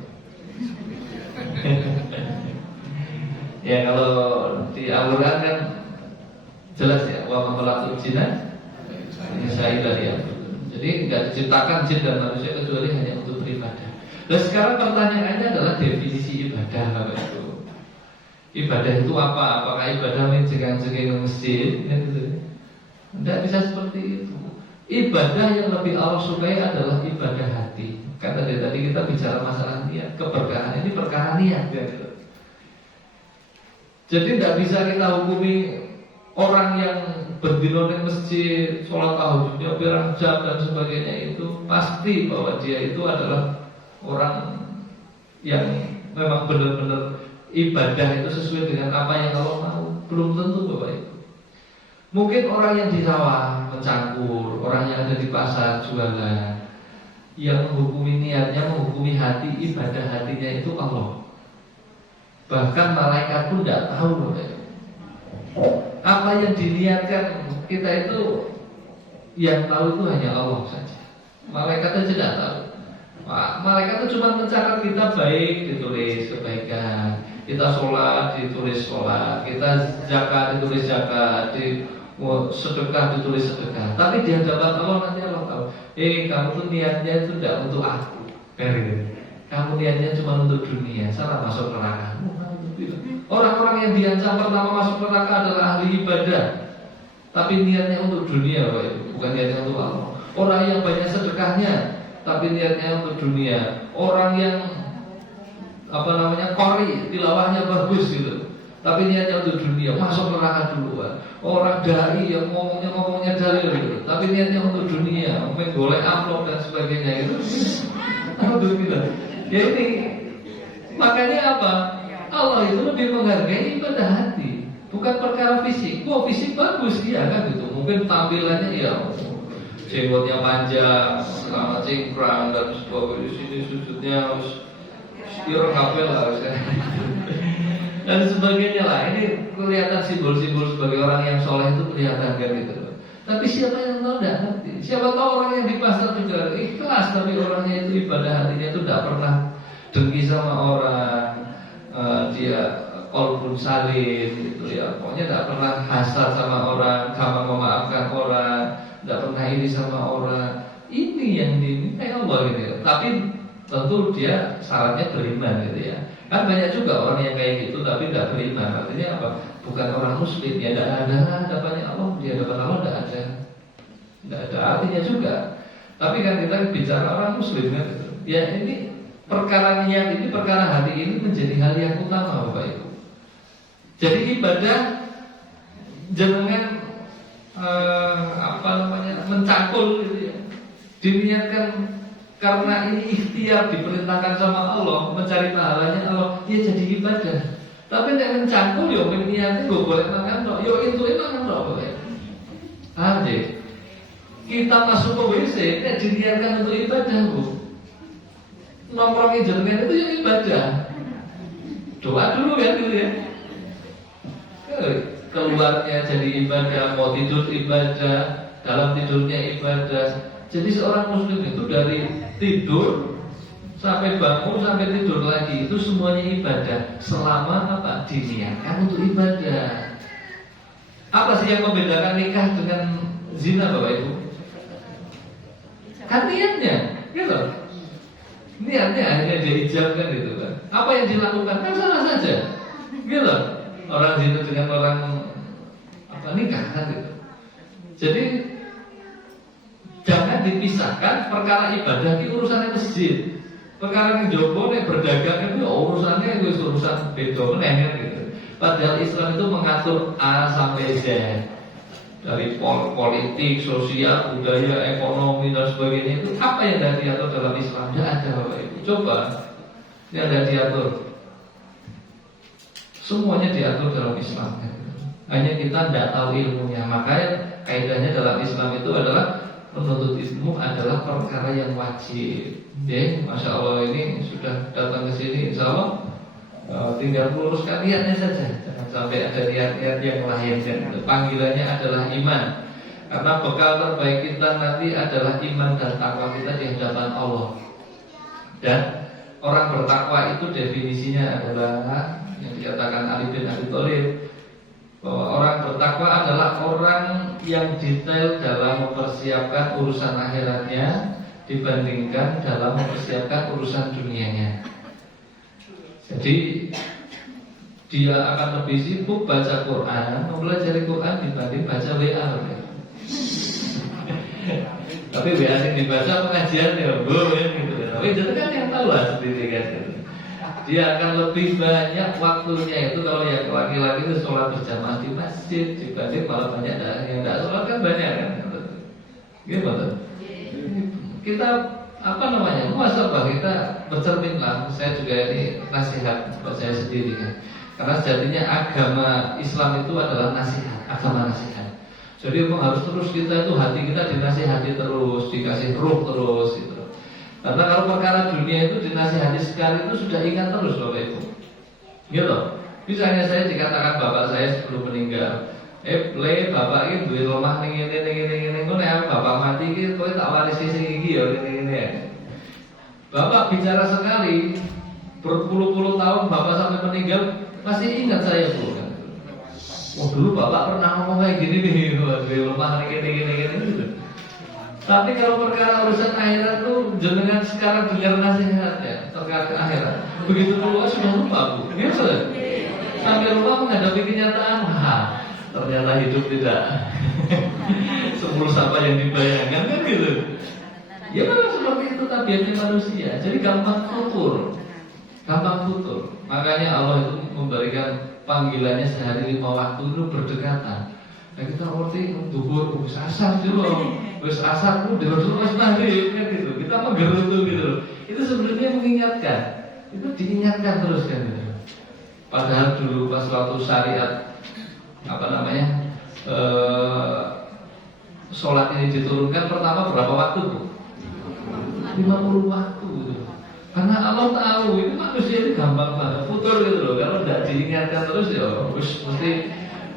Ya kalau di Al-Quran kan jelas ya, wa mamalatul jinna ya. Jadi nggak diciptakan jin dan manusia kecuali hanya untuk beribadah. Nah sekarang pertanyaannya adalah definisi ibadah apa itu? Ibadah itu apa? Apakah ibadah menjengeng-jengeng masjid? Tidak bisa seperti itu. Ibadah yang lebih Allah sukai adalah ibadah hati. Karena dari tadi kita bicara masalah niat, keberkahan ini perkara niat ya. Jadi tidak bisa kita hukumi orang yang berdino di masjid, sholat tahajudnya pirang jam dan sebagainya itu pasti bahwa dia itu adalah orang yang memang benar-benar ibadah itu sesuai dengan apa yang Allah mau. Belum tentu Bapak Ibu. Mungkin orang yang di sawah mencangkur, orang yang ada di pasar jualan, yang menghukumi niatnya, menghukumi hati, ibadah hatinya itu Allah. Bahkan malaikat pun tidak tahu Bapak Ibu. Apa yang diniatkan kita itu, yang tahu itu hanya Allah saja. Malaikat saja tidak tahu. Malaikat itu cuma mencatat kita baik, ditulis kebaikan. Kita sholat, ditulis sholat. Kita zakat, ditulis zakat. Sedekah, ditulis sedekah. Tapi di hadapan Allah nanti Allah tahu. Kamu tuh niatnya itu tidak untuk aku. Kamu niatnya cuma untuk dunia. Salah masuk neraka. Orang-orang yang diancam pertama masuk neraka adalah ahli ibadah, tapi niatnya untuk dunia, bukan niatnya untuk Allah. Orang yang banyak sedekahnya, tapi niatnya untuk dunia. Orang yang qori, tilawahnya bagus gitu, tapi niatnya untuk dunia, masuk neraka duluan. Orang dai yang ngomongnya dalil gitu, tapi niatnya untuk dunia, menggolek amplop dan sebagainya itu. Alhamdulillah. Ya ini makanya apa? Allah itu lebih menghargai ibadah hati, bukan perkara fisik. Fisik bagus dia kan gitu. Mungkin tampilannya ya jenggotnya panjang, celana cingkrang dan sebagainya. Di sini sujudnya harus sekira kabel lah dan sebagainya lah. Ini kelihatan simbol-simbol sebagai orang yang soleh itu kelihatan kan gitu. Tapi siapa yang tahu tidak ngerti. Siapa tahu orang yang di pasar juga ikhlas, tapi orangnya itu ibadah hatinya itu tidak pernah dengki sama orang. Dia qalbun salim gitu ya. Pokoknya tidak pernah hasad sama orang, gampang memaafkan orang, tidak pernah iri sama orang. Ini yang diminta Allah gitu ya. Tapi tentu dia syaratnya beriman gitu ya. Kan banyak juga orang yang kayak gitu tapi tidak beriman. Artinya apa? Bukan orang muslim. Ya tidak ada hadapannya Allah. Di hadapan Allah tidak ada. Tidak ada artinya juga. Tapi kan kita bicara orang muslim kan gitu. Ya ini perkara niat ini, perkara hati ini menjadi hal yang utama Bapak Ibu. Jadi ibadah jangan mencangkul gitu ya. Diniatkan karena ini ikhtiar diperintahkan sama Allah, mencari pahalanya Allah, ya jadi ibadah. Tapi nek mencangkul yo niatnya gue boleh makan tok, yo intuit makan tok boleh. Aja. Kita masuk ke WC nek diniatkan untuk ibadah, Bu. Nongkrongin jenengan itu yang ibadah. Doa dulu ya dulu ya. Keluarnya jadi ibadah, mau tidur ibadah, dalam tidurnya ibadah. Jadi seorang muslim itu dari tidur sampai bangun sampai tidur lagi itu semuanya ibadah. Selama apa? Diniatkan untuk ibadah. Apa sih yang membedakan nikah dengan zina Bapak Ibu? Kan niatnya, gitu. Niatnya akhirnya dia ijabkan gitu kan. Apa yang dilakukan kan salah saja, gitu. Orang zina dengan orang nikah kan gitu. Jadi jangan dipisahkan perkara ibadah itu urusannya masjid. Perkara yang jogo nih berdagang itu urusannya itu urusan beda meneh gitu. Padahal Islam itu mengatur A sampai Z. Dari politik, sosial, budaya, ekonomi dan sebagainya itu apa yang tidak diatur dalam Islam? Tidak ada Bapak Ibu. Coba yang ada diatur. Semuanya diatur dalam Islam. Hanya kita tidak tahu ilmunya. Makanya kaidahnya dalam Islam itu adalah menuntut ilmu adalah perkara yang wajib. Masya Allah ini sudah datang ke sini, Insya Allah tinggal luruskan niatnya saja. Jangan sampai ada niat-niat yang lain. Panggilannya adalah iman. Karena bekal terbaik kita nanti adalah iman dan takwa kita di hadapan Allah. Dan orang bertakwa itu definisinya adalah yang dikatakan Ali bin Abi Thalib, bahwa orang bertakwa adalah orang yang detail dalam mempersiapkan urusan akhiratnya dibandingkan dalam mempersiapkan urusan dunianya. Jadi dia akan lebih sibuk baca Quran, mempelajari Quran dibanding baca WA. Tapi WA yang dibaca pengajian ya, gitu. Tapi itu kan yang tahu lah sendiri kan. Dia akan lebih banyak waktunya itu kalau yang laki-laki itu sholat berjamaah di masjid dibanding malah banyak yang tidak sholat kan banyak kan. Gimana? Kita muhasabah, kita bercerminlah. Saya juga ini nasihat buat saya sendiri kan. Karena sejatinya agama Islam itu adalah nasihat, agama nasihat. Jadi memang harus terus kita itu hati kita dinasihati terus, dikasih ruh terus gitu. Karena kalau perkara dunia itu dinasihati sekali itu sudah ingat terus Bapak Ibu. Gitu. Misalnya saya dikatakan bapak saya sebelum meninggal, bapak ini duit rumah ning ngene ngono bapak mati iki kowe tak warisi sing iki ya ngene. Bapak bicara sekali berpuluh-puluh tahun bapak sampai meninggal masih ingat saya Bu. Oh dulu bapak pernah ngomong kayak gini nih, duit rumah ning ngene gitu. Tapi kalau perkara urusan akhirat tuh jenengan sekarang dengar nasihat ya terkait akhirat. Begitu tua sudah lupa Bu. Ya sudah. Sampai lupa menghadapi kenyataan. Ternyata hidup tidak semulus apa yang dibayangkan kan gitu. Ya memang seperti itu tabiatnya manusia. Jadi gampang futur. Makanya Allah itu memberikan panggilannya sehari 5 waktu itu berdekatan. Nah kita ngerti duhur wis asar dulu. Wis asar ku dulu wis maghrib kan gitu. Kita menggerutu gitu. Itu sebenarnya mengingatkan. Itu diingatkan terus kan gitu. Padahal dulu pas waktu syariat sholat ini diturunkan pertama berapa waktu Bu? 50 waktu gitu. Karena Allah tahu itu manusia itu gampang banget futur gitu loh. Kalau tidak diingatkan terus ya mesti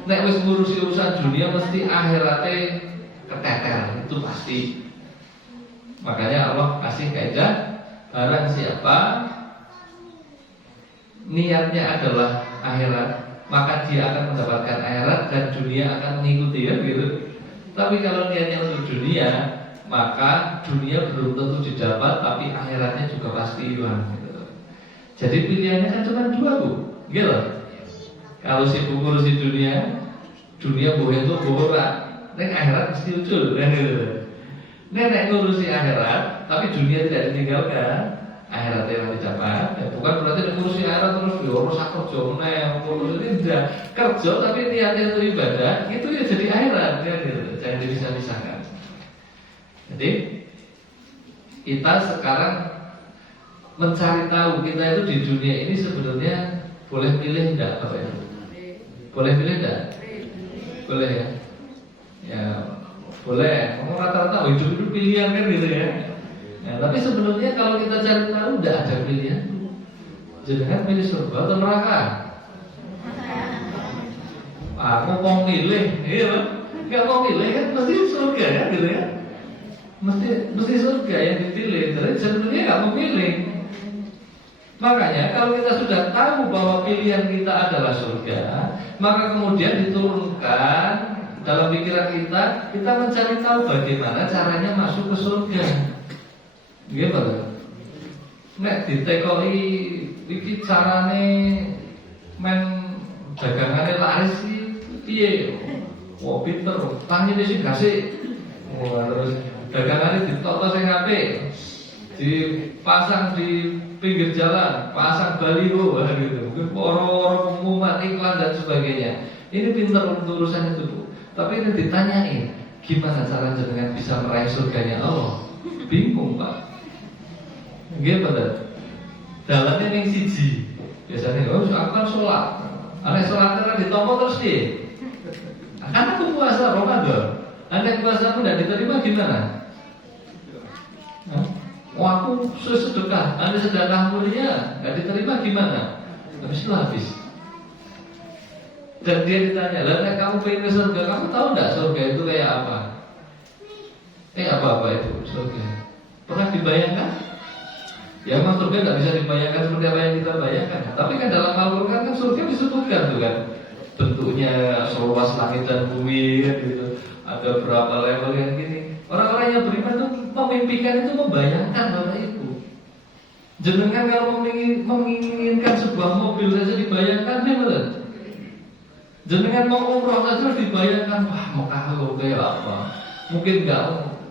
nek wis ngurusi urusan dunia mesti akhiratnya keteter, itu pasti. Makanya Allah kasih kaidah barang siapa niatnya adalah akhirat, maka dia akan mendapatkan akhirat dan dunia akan mengikuti ya gitu. Tapi kalau niatnya untuk dunia, maka dunia belum tentu didapat, tapi akhiratnya juga pasti hilang gitu. Jadi pilihannya kan cuma 2 Bu, gitu. Kalau sibuk ngurusi dunia boleh itu borak, nek akhirat mesti ucul kan gitu. Nek ngurusi akhirat, tapi dunia tidak ditinggalkan, akhirat yang didapat. Ya, bukan berarti ngurusi akhirat terus diurus kerja ngurusi tidak kerja tapi niatnya itu ibadah, itu ya jadi akhirat kan gitu. Jangan dipisah-pisahkan. Jadi kita sekarang mencari tahu kita itu di dunia ini sebenarnya boleh pilih tidak Bapak Ibu? Boleh pilih tidak? Boleh ya? Ya boleh. Kamu rata-rata hidup itu pilihan kan gitu ya. Nah, tapi sebenarnya kalau kita cari tahu tidak ada pilihan. Jangan pilih surga atau neraka. Aku mau milih, iya nggak mau milih kan mesti surga ya gitu ya. Mesti surga yang dipilih. Jadi sebenarnya nggak mau pilih. Makanya kalau kita sudah tahu bahwa pilihan kita adalah surga, maka kemudian diturunkan dalam pikiran kita mencari tahu bagaimana caranya masuk ke surga. Gimana? Nek ditekoi iki carane men dagangane laris iki piye? Wah pinter, tanyane sing gasik. Wah terus dagangane ditoto sing apik. Dipasang di pinggir jalan, pasang baliho gitu. Mungkin orang-orang pengumuman iklan dan sebagainya. Ini pintar untuk urusan itu Bu. Tapi ini ditanyain, gimana cara jenengan bisa meraih surganya Allah? Bingung Pak. Gimana? Dalamnya yang siji. Biasanya aku kan sholat. Anak sholat kan ditompo terus dia. Karena aku puasa Ramadan. Anak puasa pun tidak diterima gimana? Wah aku sedekah, Anda sedekah mulia, nggak diterima gimana? Habis itu habis. Dan dia ditanya, lah kamu pengen ke surga, kamu tahu nggak surga itu kayak apa? Apa itu surga? Pernah dibayangkan? Ya memang surga tidak bisa dibayangkan seperti apa yang kita bayangkan. Tapi kan dalam Al-Quran kan surga disebutkan tuh kan, bentuknya seluas langit dan bumi kan gitu. Ada berapa level yang gini. Orang-orang yang beriman itu memimpikan itu, membayangkan Bapak Ibu. Jenengan kalau menginginkan sebuah mobil saja dibayangkan ya betul. Jenengan mau umroh saja dibayangkan, wah Mekah itu kayak apa. Mungkin enggak,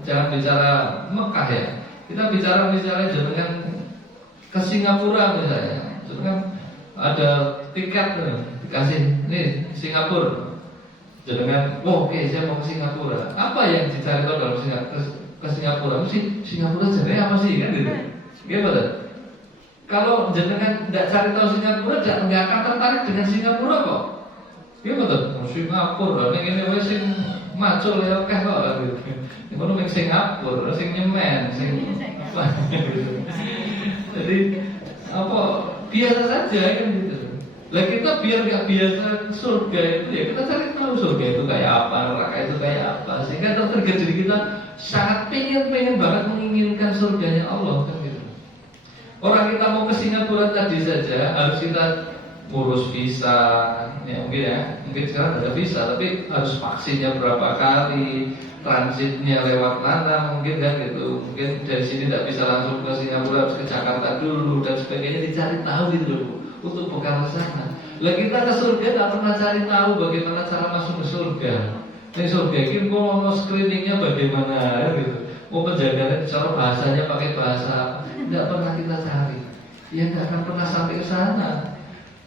jangan bicara Mekah ya. Kita bicara jenengan ke Singapura misalnya, jenengan ada tiket dikasih nih Singapura. Jenengan, oke, saya mau ke Singapura. Apa yang dicari tahu dalam ke Singapura? Mesti Singapura jenenge apa sih kan gitu. Gimana? Kalau jenengan tidak cari tahu Singapura, nggak akan tertarik dengan Singapura kok. Gimana? Singapura, ini wes sing macul ya kah kok gitu. Ngono ning Singapura, sing nyemen, sing apa gitu. Jadi apa biasa saja kan gitu. Lah kita biar nggak biasa surga itu ya kita cari tahu surga itu kayak apa, neraka itu kayak apa, sehingga tertrigger diri kita sangat pengen banget menginginkan surganya Allah kan gitu. Orang kita mau ke Singapura tadi saja harus kita ngurus visa, ya mungkin sekarang ada visa, tapi harus vaksinnya berapa kali, transitnya lewat mana mungkin kan gitu. Mungkin dari sini tidak bisa langsung ke Singapura, harus ke Jakarta dulu dan sebagainya, dicari tahu gitu loh untuk bekal ke sana. Lah kita ke surga tidak pernah cari tahu bagaimana cara masuk ke surga. Di surga ini mau screeningnya bagaimana gitu, mau penjagaannya cara bahasanya pakai bahasa, tidak pernah kita cari. Ya tidak akan pernah sampai ke sana.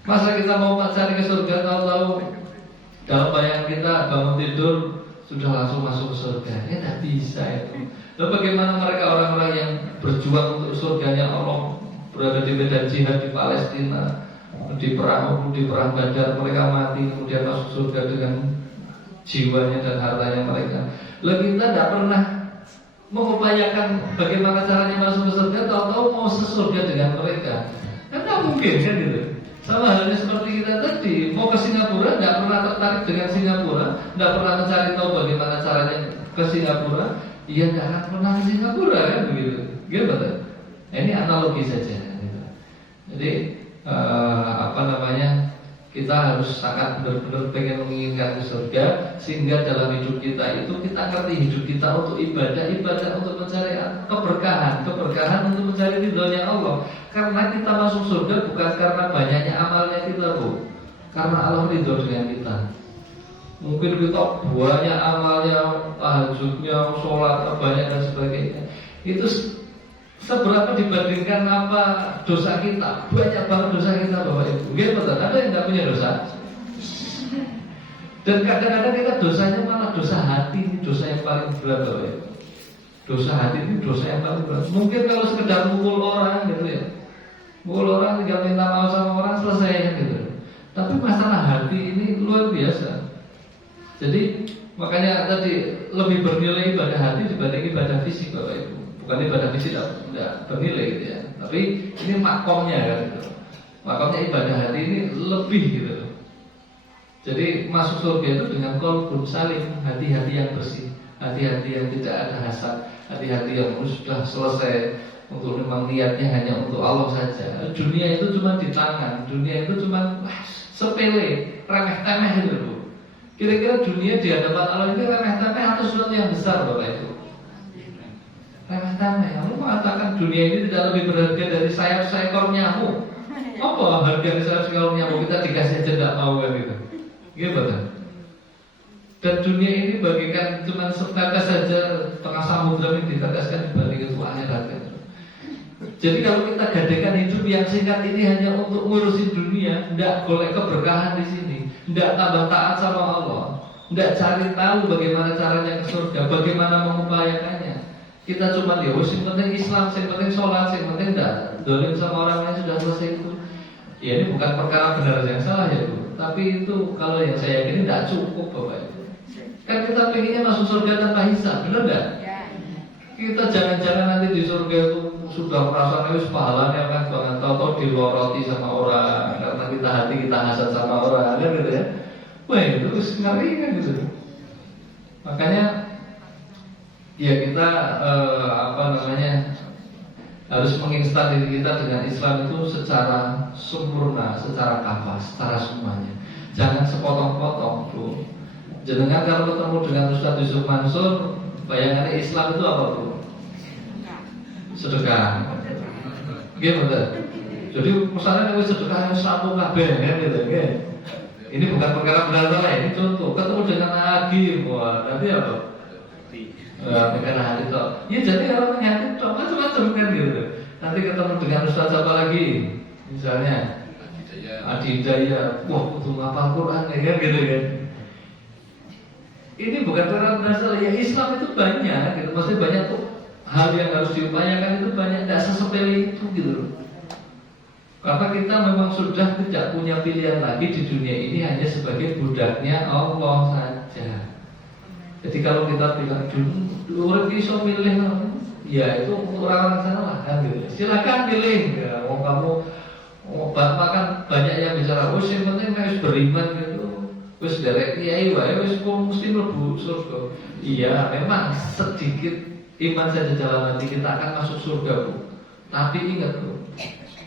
Masa kita mau cari ke surga tahu-tahu dalam bayangan kita bangun tidur sudah langsung masuk ke surga? Ya tidak bisa itu. Lalu bagaimana mereka orang-orang yang berjuang untuk surganya Allah, berada di medan jihad di Palestina, di perang Badar, mereka mati kemudian masuk surga dengan jiwanya dan hartanya mereka. Lalu kita tidak pernah mengupayakan bagaimana caranya masuk ke surga, tahu-tahu mau sesurga dengan mereka. Kan tidak mungkin kan gitu. Sama halnya seperti kita tadi, mau ke Singapura, tidak pernah tertarik dengan Singapura, tidak pernah mencari tahu bagaimana caranya ke Singapura, ya tidak akan pernah ke Singapura kan begitu. Gimana? Nah, ini analogi saja. Gitu. Jadi kita harus sangat benar-benar pengen menginginkan surga, sehingga dalam hidup kita itu kita ngerti hidup kita untuk ibadah untuk mencari keberkahan untuk mencari ridhonya Allah. Karena kita masuk surga bukan karena banyaknya amalnya kita, Bu, karena Allah ridho dengan kita. Mungkin kita banyak amalnya, tahajudnya, sholat banyak dan sebagainya. Itu seberapa dibandingkan apa dosa kita? Banyak banget dosa kita, Bapak Ibu. Betul, ada yang tidak punya dosa. Dan kadang-kadang kita dosanya malah dosa hati, ini dosa yang paling berat, Bapak Ibu. Dosa hati ini dosa yang paling berat. Mungkin kalau sekedar mukul orang gitu ya, mukul orang tinggal minta maaf sama orang selesai gitu. Tapi masalah hati ini luar biasa. Jadi makanya tadi lebih bernilai ibadah hati dibanding ibadah fisik, Bapak Ibu. Bukan ibadah fisik tidak bernilai gitu ya, tapi ini makomnya kan gitu. Makomnya ibadah hati ini lebih gitu. Jadi masuk surga itu dengan qalbun salim, hati-hati yang bersih, hati-hati yang tidak ada hasad, hati-hati yang sudah selesai untuk memang niatnya hanya untuk Allah saja. Dunia itu cuma di tangan, dunia itu cuma sepele, remeh-temeh gitu. Kira-kira dunia di hadapan Allah ini remeh-temeh atau sesuatu yang besar, Bapak Ibu? Remeh-temeh. Lalu mengatakan dunia ini tidak lebih berharga dari sayap seekor nyamuk. Apa harga dari sayap seekor nyamuk? Kita dikasih aja tidak mau kan gitu. Gimana? Dan dunia ini bagikan cuma setetes saja, tengah samudra ini diteteskan dibanding itu akhirat. Jadi kalau kita gadekan hidup yang singkat ini hanya untuk ngurusin dunia, tidak boleh keberkahan di sini, tidak tambah taat sama Allah, tidak cari tahu bagaimana caranya ke surga, bagaimana mengupayakannya. Kita cuma ya, yang penting Islam, yang penting sholat, yang penting tidak dolim sama orang lain, sudah selesai itu. Ya ini bukan perkara benar yang salah ya Bu, tapi itu kalau yang saya yakini tidak cukup Bapak Ibu. Kan kita pengennya masuk surga tanpa hisab, benar tidak? Kita jangan-jangan nanti di surga itu sudah merasa harus pahalanya kan, banget tahu-tahu diloroti sama orang karena kita hati kita hasad sama orang, kan gitu ya. Wah itu ngeri kan gitu. Makanya ya kita harus menginstal diri kita dengan Islam itu secara sempurna, secara kafah, secara semuanya. Jangan sepotong-potong, Bu. Jenengan kalau ketemu dengan Ustaz Yusuf Mansur, bayangannya Islam itu apa, Bu? Sedekah. Gimana? Jadi misalnya kalau sedekah yang satu kabeh kan gitu, kan? Ini bukan perkara benar salah, ini contoh. Ketemu dengan hakim, wah, nanti apa? Perkara hati toh. Ya jadi orang hati toh macam-macam kan gitu. Nanti ketemu dengan Ustaz apa lagi? Misalnya Adi Hidayat, wah kudu ngapal Quran ya kan gitu kan. Ini bukan perkara benar salah, ya Islam itu banyak gitu. Maksudnya banyak tuh hal yang harus diupayakan itu banyak, tidak sesepele itu gitu. Karena kita memang sudah tidak punya pilihan lagi di dunia ini hanya sebagai budaknya Allah saja. Jadi kalau kita bilang dulu orang bisa milih, ya itu orang-orang sana lah kan gitu. Silakan pilih. Ya, mau kamu bahkan banyak yang bicara, oh yang penting harus beriman gitu. Wes derek kiai wae wes mesti mlebu surga. Iya, memang sedikit iman saja dalam hati kita akan masuk surga, Bu. Tapi ingat, Bu,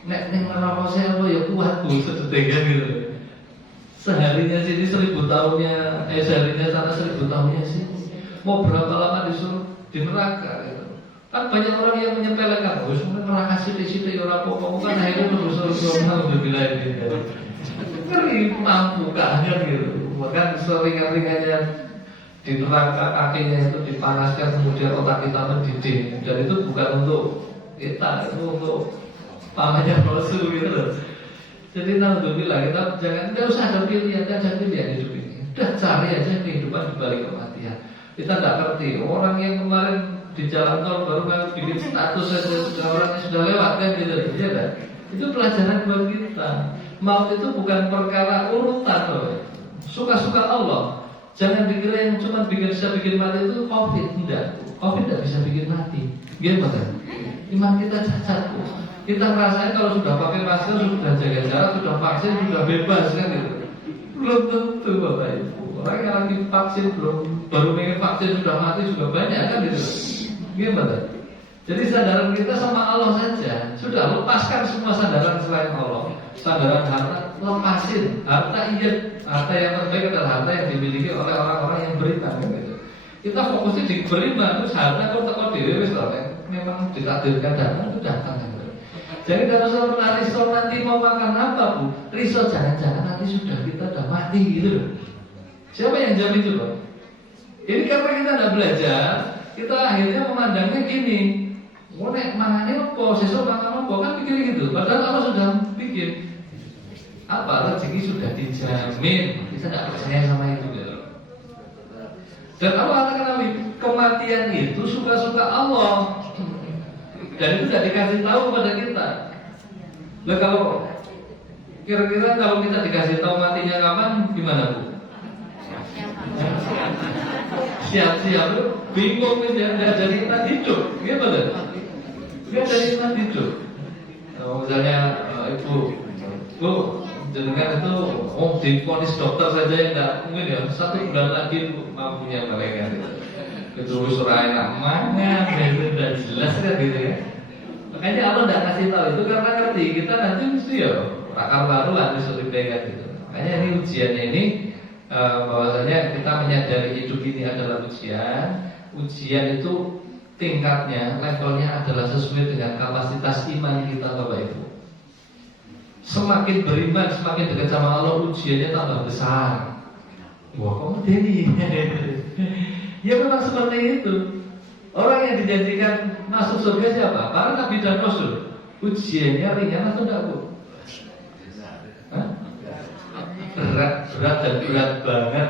nek ning neraka saya ya kuat, Bu, sedekah gitu. Seharinya sini 1000 tahunnya, seharinya sana 1000 tahunnya sini. Mau berapa lama di neraka gitu. Kan banyak orang yang menyepelekan, wis neraka sithik-sithik ya ora apa-apa, kan akhirnya mlebu surga alhamdulillah gitu. Ngeri mampu kan gitu. Bahkan seringan-ringannya di neraka kakinya itu dipanaskan, kemudian otak kita mendidih. Dan itu bukan untuk kita, itu untuk pamannya Rasul gitu loh. Jadi alhamdulillah kita tidak usah ada pilihan, hidup ini. Udah cari aja kehidupan di balik kematian. Kita tidak ngerti orang yang kemarin di jalan tol baru kan bikin status saja sudah orangnya sudah lewat kan gitu, ya kan? Itu pelajaran buat kita. Maut itu bukan perkara urutan loh. Suka-suka Allah. Jangan dikira yang cuma bisa bikin mati itu COVID, tidak. COVID tidak bisa bikin mati. Gimana? Iman kita cacat. Kita ngerasain kalau sudah pakai masker, sudah jaga jarak, sudah vaksin, sudah bebas kan gitu. Belum tentu Bapak Ibu. Orang yang lagi vaksin baru pengen vaksin sudah mati juga banyak kan gitu. Gimana? Jadi sandaran kita sama Allah saja. Sudah lepaskan semua sandaran selain Allah. Sandaran harta lepasin. Harta iya, harta yang terbaik adalah harta yang dimiliki oleh orang-orang yang beriman kan gitu. Kita fokusnya di beriman, terus harta kalau teko dhewe wis memang ditakdirkan datang itu datang kan. Jadi kalau saya pernah risau nanti mau makan apa, Bu? Risau jangan-jangan nanti sudah kita udah mati gitu loh. Siapa yang jamin itu loh? Ini karena kita tidak belajar, kita akhirnya memandangnya gini. Mau nek mangannya apa, sesuk makan apa, kan pikir gitu. Padahal Allah sudah bikin apa, rezeki sudah dijamin. Kita tidak percaya sama itu gitu. Dan Allah katakan kematian itu suka-suka Allah. Dan itu tidak dikasih tahu kepada kita. Nah kalau kira-kira kalau kita dikasih tahu matinya kapan, gimana Bu? Siap-siap, bingung nih, nggak jadi iman hidup, gimana? Nggak jadi iman hidup. Misalnya ibu, jenengan itu, diponis dokter saja yang nggak mungkin ya 1 bulan lagi mampunya mereka. Itu surah enak mana, itu udah jelas kan gitu ya. Makanya Allah tidak kasih tahu itu karena ngerti kita nanti mesti ya rakar baru lah disuruh pegang gitu. Makanya ini ujiannya ini bahwasanya kita menyadari hidup ini adalah ujian. Ujian itu tingkatnya, levelnya adalah sesuai dengan kapasitas iman kita Bapak Ibu. Semakin beriman, semakin dekat sama Allah, ujiannya tambah besar. Wah, kamu Denny. Ya memang seperti itu. Orang yang dijanjikan masuk surga siapa? Para nabi dan rasul. Ujiannya ringan atau enggak, Bu? Berat dan berat banget.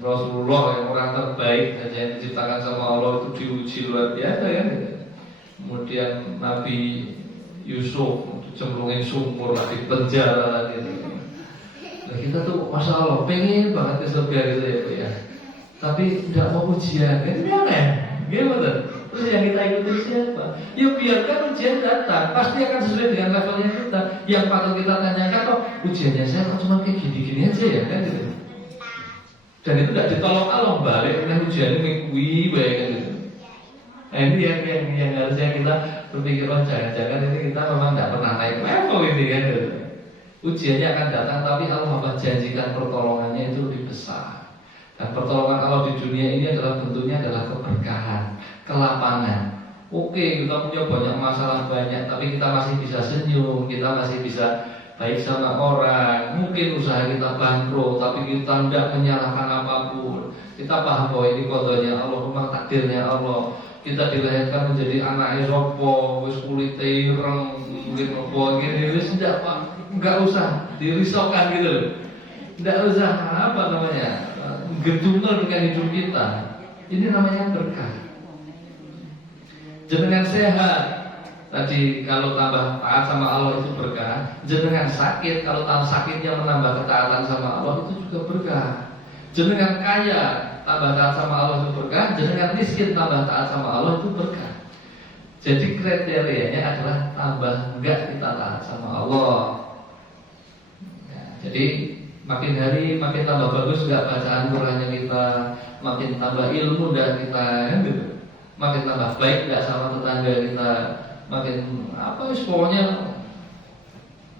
Rasulullah yang orang terbaik saja yang diciptakan sama Allah itu diuji luar biasa kan? Kemudian Nabi Yusuf cemplungin sumur di penjara gitu. Nah, kita tuh masya Allah pengen banget ke surga gitu ya, Bu ya. Tapi tidak mau ujian, kan gimana ya? Gimana? Terus yang kita ikuti siapa? Ya biarkan ujian datang, pasti akan sesuai dengan levelnya kita. Yang patut kita tanyakan, kok ujiannya saya kok cuma kayak gini-gini aja ya, kan gitu. Dan itu tidak ditolong Allah balik, karena ujiannya mengikuti, baik kan gitu. Nah ini yang harusnya kita berpikir, oh jangan-jangan ini kita memang tidak pernah naik level ini kan. Ujiannya akan datang, tapi Allah janjikan pertolongannya itu lebih besar. Dan pertolongan Allah di dunia ini adalah bentuknya adalah keberkahan, kelapangan. Oke, kita punya banyak masalah banyak, tapi kita masih bisa senyum, kita masih bisa baik sama orang. Mungkin usaha kita bangkrut, tapi kita tidak menyalahkan apapun. Kita paham bahwa ini kodenya Allah, memang takdirnya Allah. Kita dilahirkan menjadi anak sopo, wis kulite ireng, kulit opo gini, wis tidak Pak. Enggak usah dirisaukan gitu loh. Enggak usah apa namanya gedungan dengan hidup kita. Ini namanya berkah. Jenengan sehat, tadi kalau tambah taat sama Allah itu berkah. Jenengan sakit, kalau tambah sakitnya menambah ketaatan sama Allah itu juga berkah. Jenengan kaya, tambah taat sama Allah itu berkah. Jenengan miskin, tambah taat sama Allah itu berkah. Jadi kriterianya adalah tambah enggak kita taat sama Allah. Jadi makin hari makin tambah bagus gak bacaan Qurannya kita, makin tambah ilmu dan kita, kan gitu. Makin tambah baik gak sama tetangga kita, makin apa pokoknya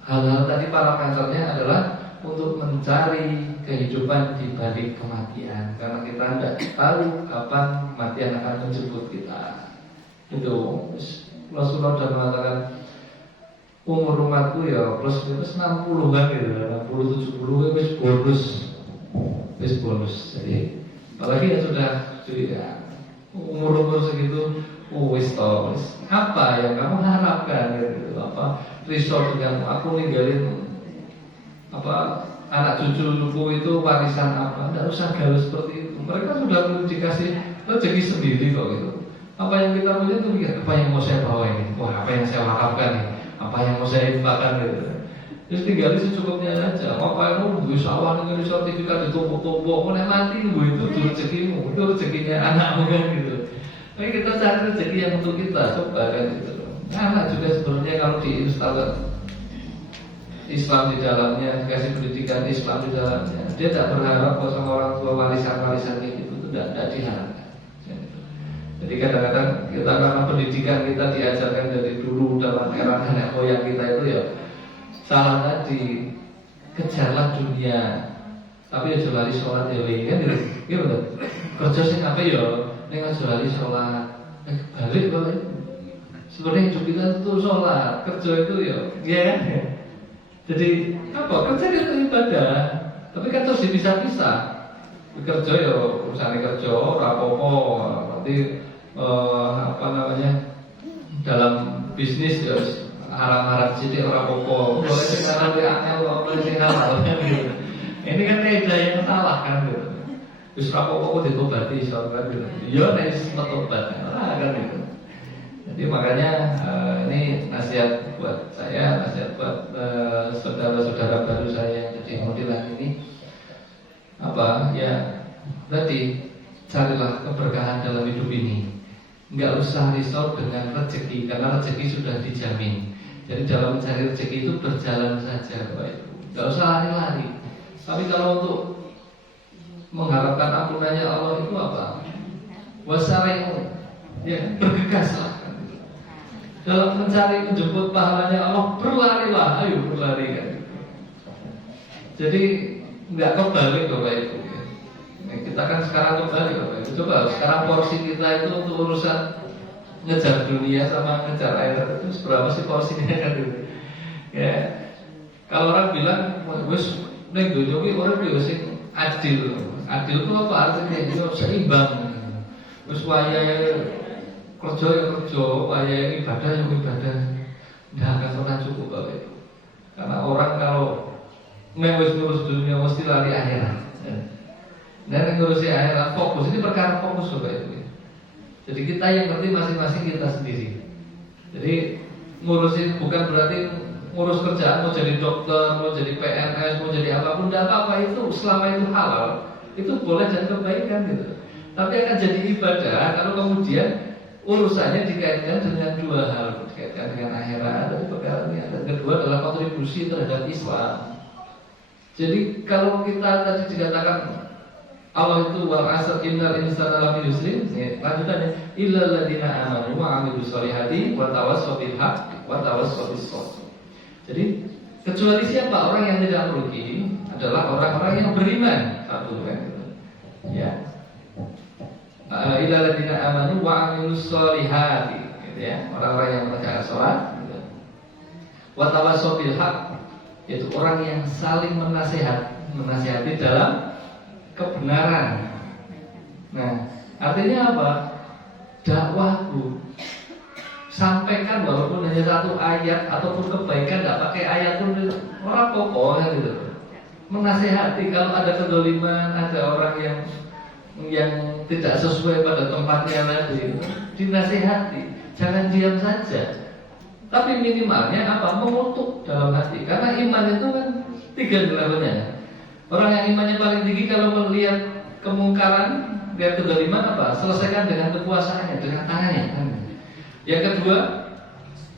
hal-hal tadi parameternya adalah untuk mencari kehidupan di balik kematian, karena kita tidak tahu kapan kematian akan menjemput kita. Itu Rasulullah sudah mengatakan umur umatku ya plus 60 kan gitu, 60 70 wis bonus. Jadi apalagi ya sudah ya, umur segitu wis apa yang kamu harapkan gitu, apa resort dengan aku ninggalin apa anak cucuku itu warisan apa, tidak usah galau seperti itu. Mereka sudah dikasih rezeki sendiri kok gitu. Apa yang kita punya itu apa yang mau saya bawa ini, wah apa yang saya harapkan nih, apa yang mau saya infakkan gitu. Terus tinggal secukupnya aja. Apa itu duit sawah dengan sertifikat ditumpuk-tumpuk, mulai mati itu rezekimu, itu rezekinya anakmu kan gitu. Tapi kita cari rezeki yang untuk kita, coba kan gitu. Anak juga sebenarnya kalau diinstal Islam di dalamnya, dikasih pendidikan Islam di dalamnya, dia tidak berharap kalau sama orang tua warisan gitu, itu tidak diharapkan. Jadi kadang-kadang kita karena pendidikan kita diajarkan dari dulu dalam era nenek moyang kita itu ya salah tadi, kejarlah dunia, tapi ya jual sholat ya kan gitu. Kerja sih apa ya, ini kan jual sholat, balik. Sebenarnya hidup kita itu sholat, kerja itu ya. Jadi apa? Kerja itu ibadah, tapi kan terus dipisah-pisah. Kerja ya urusan kerja, rapopo, nanti apa namanya dalam bisnis ya haram-haram sidik rapopo. Boleh sekarang diangkat, boleh sekarang gitu. Ini kan kaidah yang salah kan gitu. Terus rapopo ditobati soalnya gitu. Iya nek tobat, kan gitu. Jadi makanya ini nasihat buat saya, nasihat buat saudara-saudara baru saya yang jadi modelan ini apa ya tadi, carilah keberkahan dalam hidup ini. Enggak usah risau dengan rezeki, karena rezeki sudah dijamin. Jadi dalam mencari rezeki itu berjalan saja, Bapak Ibu. Enggak usah lari-lari. Tapi kalau untuk mengharapkan ampunannya Allah itu apa? Wasari'u, ya bergegaslah. Dalam mencari menjemput pahalanya Allah, berlarilah, ayo berlari kan. Jadi nggak kebalik Bapak Ibu. Kita kan sekarang kembali Bapak Ibu. Coba sekarang porsi kita itu untuk urusan ngejar dunia sama ngejar akhirat itu berapa sih porsinya kan gitu. Ya. Kalau orang bilang wis ning donya kuwi orang yo sing adil. Adil itu apa artinya? Yo seimbang. Wis wayahe kerja ya kerja, wayahe ibadah ya ibadah. Nggak akan pernah cukup Bapak Ibu. Karena orang kalau wis ngurus dunia mesti lari akhirat. Dan ngurusi akhirat fokus, ini perkara fokus Bapak Ibu. Jadi kita yang ngerti masing-masing kita sendiri. Jadi ngurusin bukan berarti ngurus kerjaan mau jadi dokter, mau jadi PNS, mau jadi apapun, tidak apa-apa itu selama itu halal, itu boleh jadi kebaikan gitu. Tapi akan jadi ibadah kalau kemudian urusannya dikaitkan dengan dua hal, dikaitkan dengan akhirat dan perkara ini. Dan kedua adalah kontribusi terhadap Islam. Jadi kalau kita tadi dikatakan Allah itu wal asr innal insana lafi yusrin. Lanjutannya illal ladzina amanu wa 'amilus sholihati wa tawassaw bil haqq wa tawassaw bis sabr. Jadi kecuali siapa orang yang tidak merugi adalah orang-orang yang beriman. Satu kan. Ya. Illal ladzina amanu wa 'amilus sholihati. Gitu ya. Orang-orang yang menegakkan salat gitu. Wa tawassaw bil haqq, yaitu orang yang saling menasihati dalam kebenaran. Nah, artinya apa? Dakwahku sampaikan walaupun hanya satu ayat ataupun kebaikan, tidak pakai ayat pun orang pokoknya gitu. Menasihati kalau ada kedoliman, ada orang yang tidak sesuai pada tempatnya tadi, dinasihati. Jangan diam saja. Tapi minimalnya apa? Mengutuk dalam hati. Karena iman itu kan 3 levelnya. Orang yang imannya paling tinggi kalau melihat kemungkaran, lihat kedoliman apa? Selesaikan dengan kekuasaannya, dengan tangannya. Yang kedua,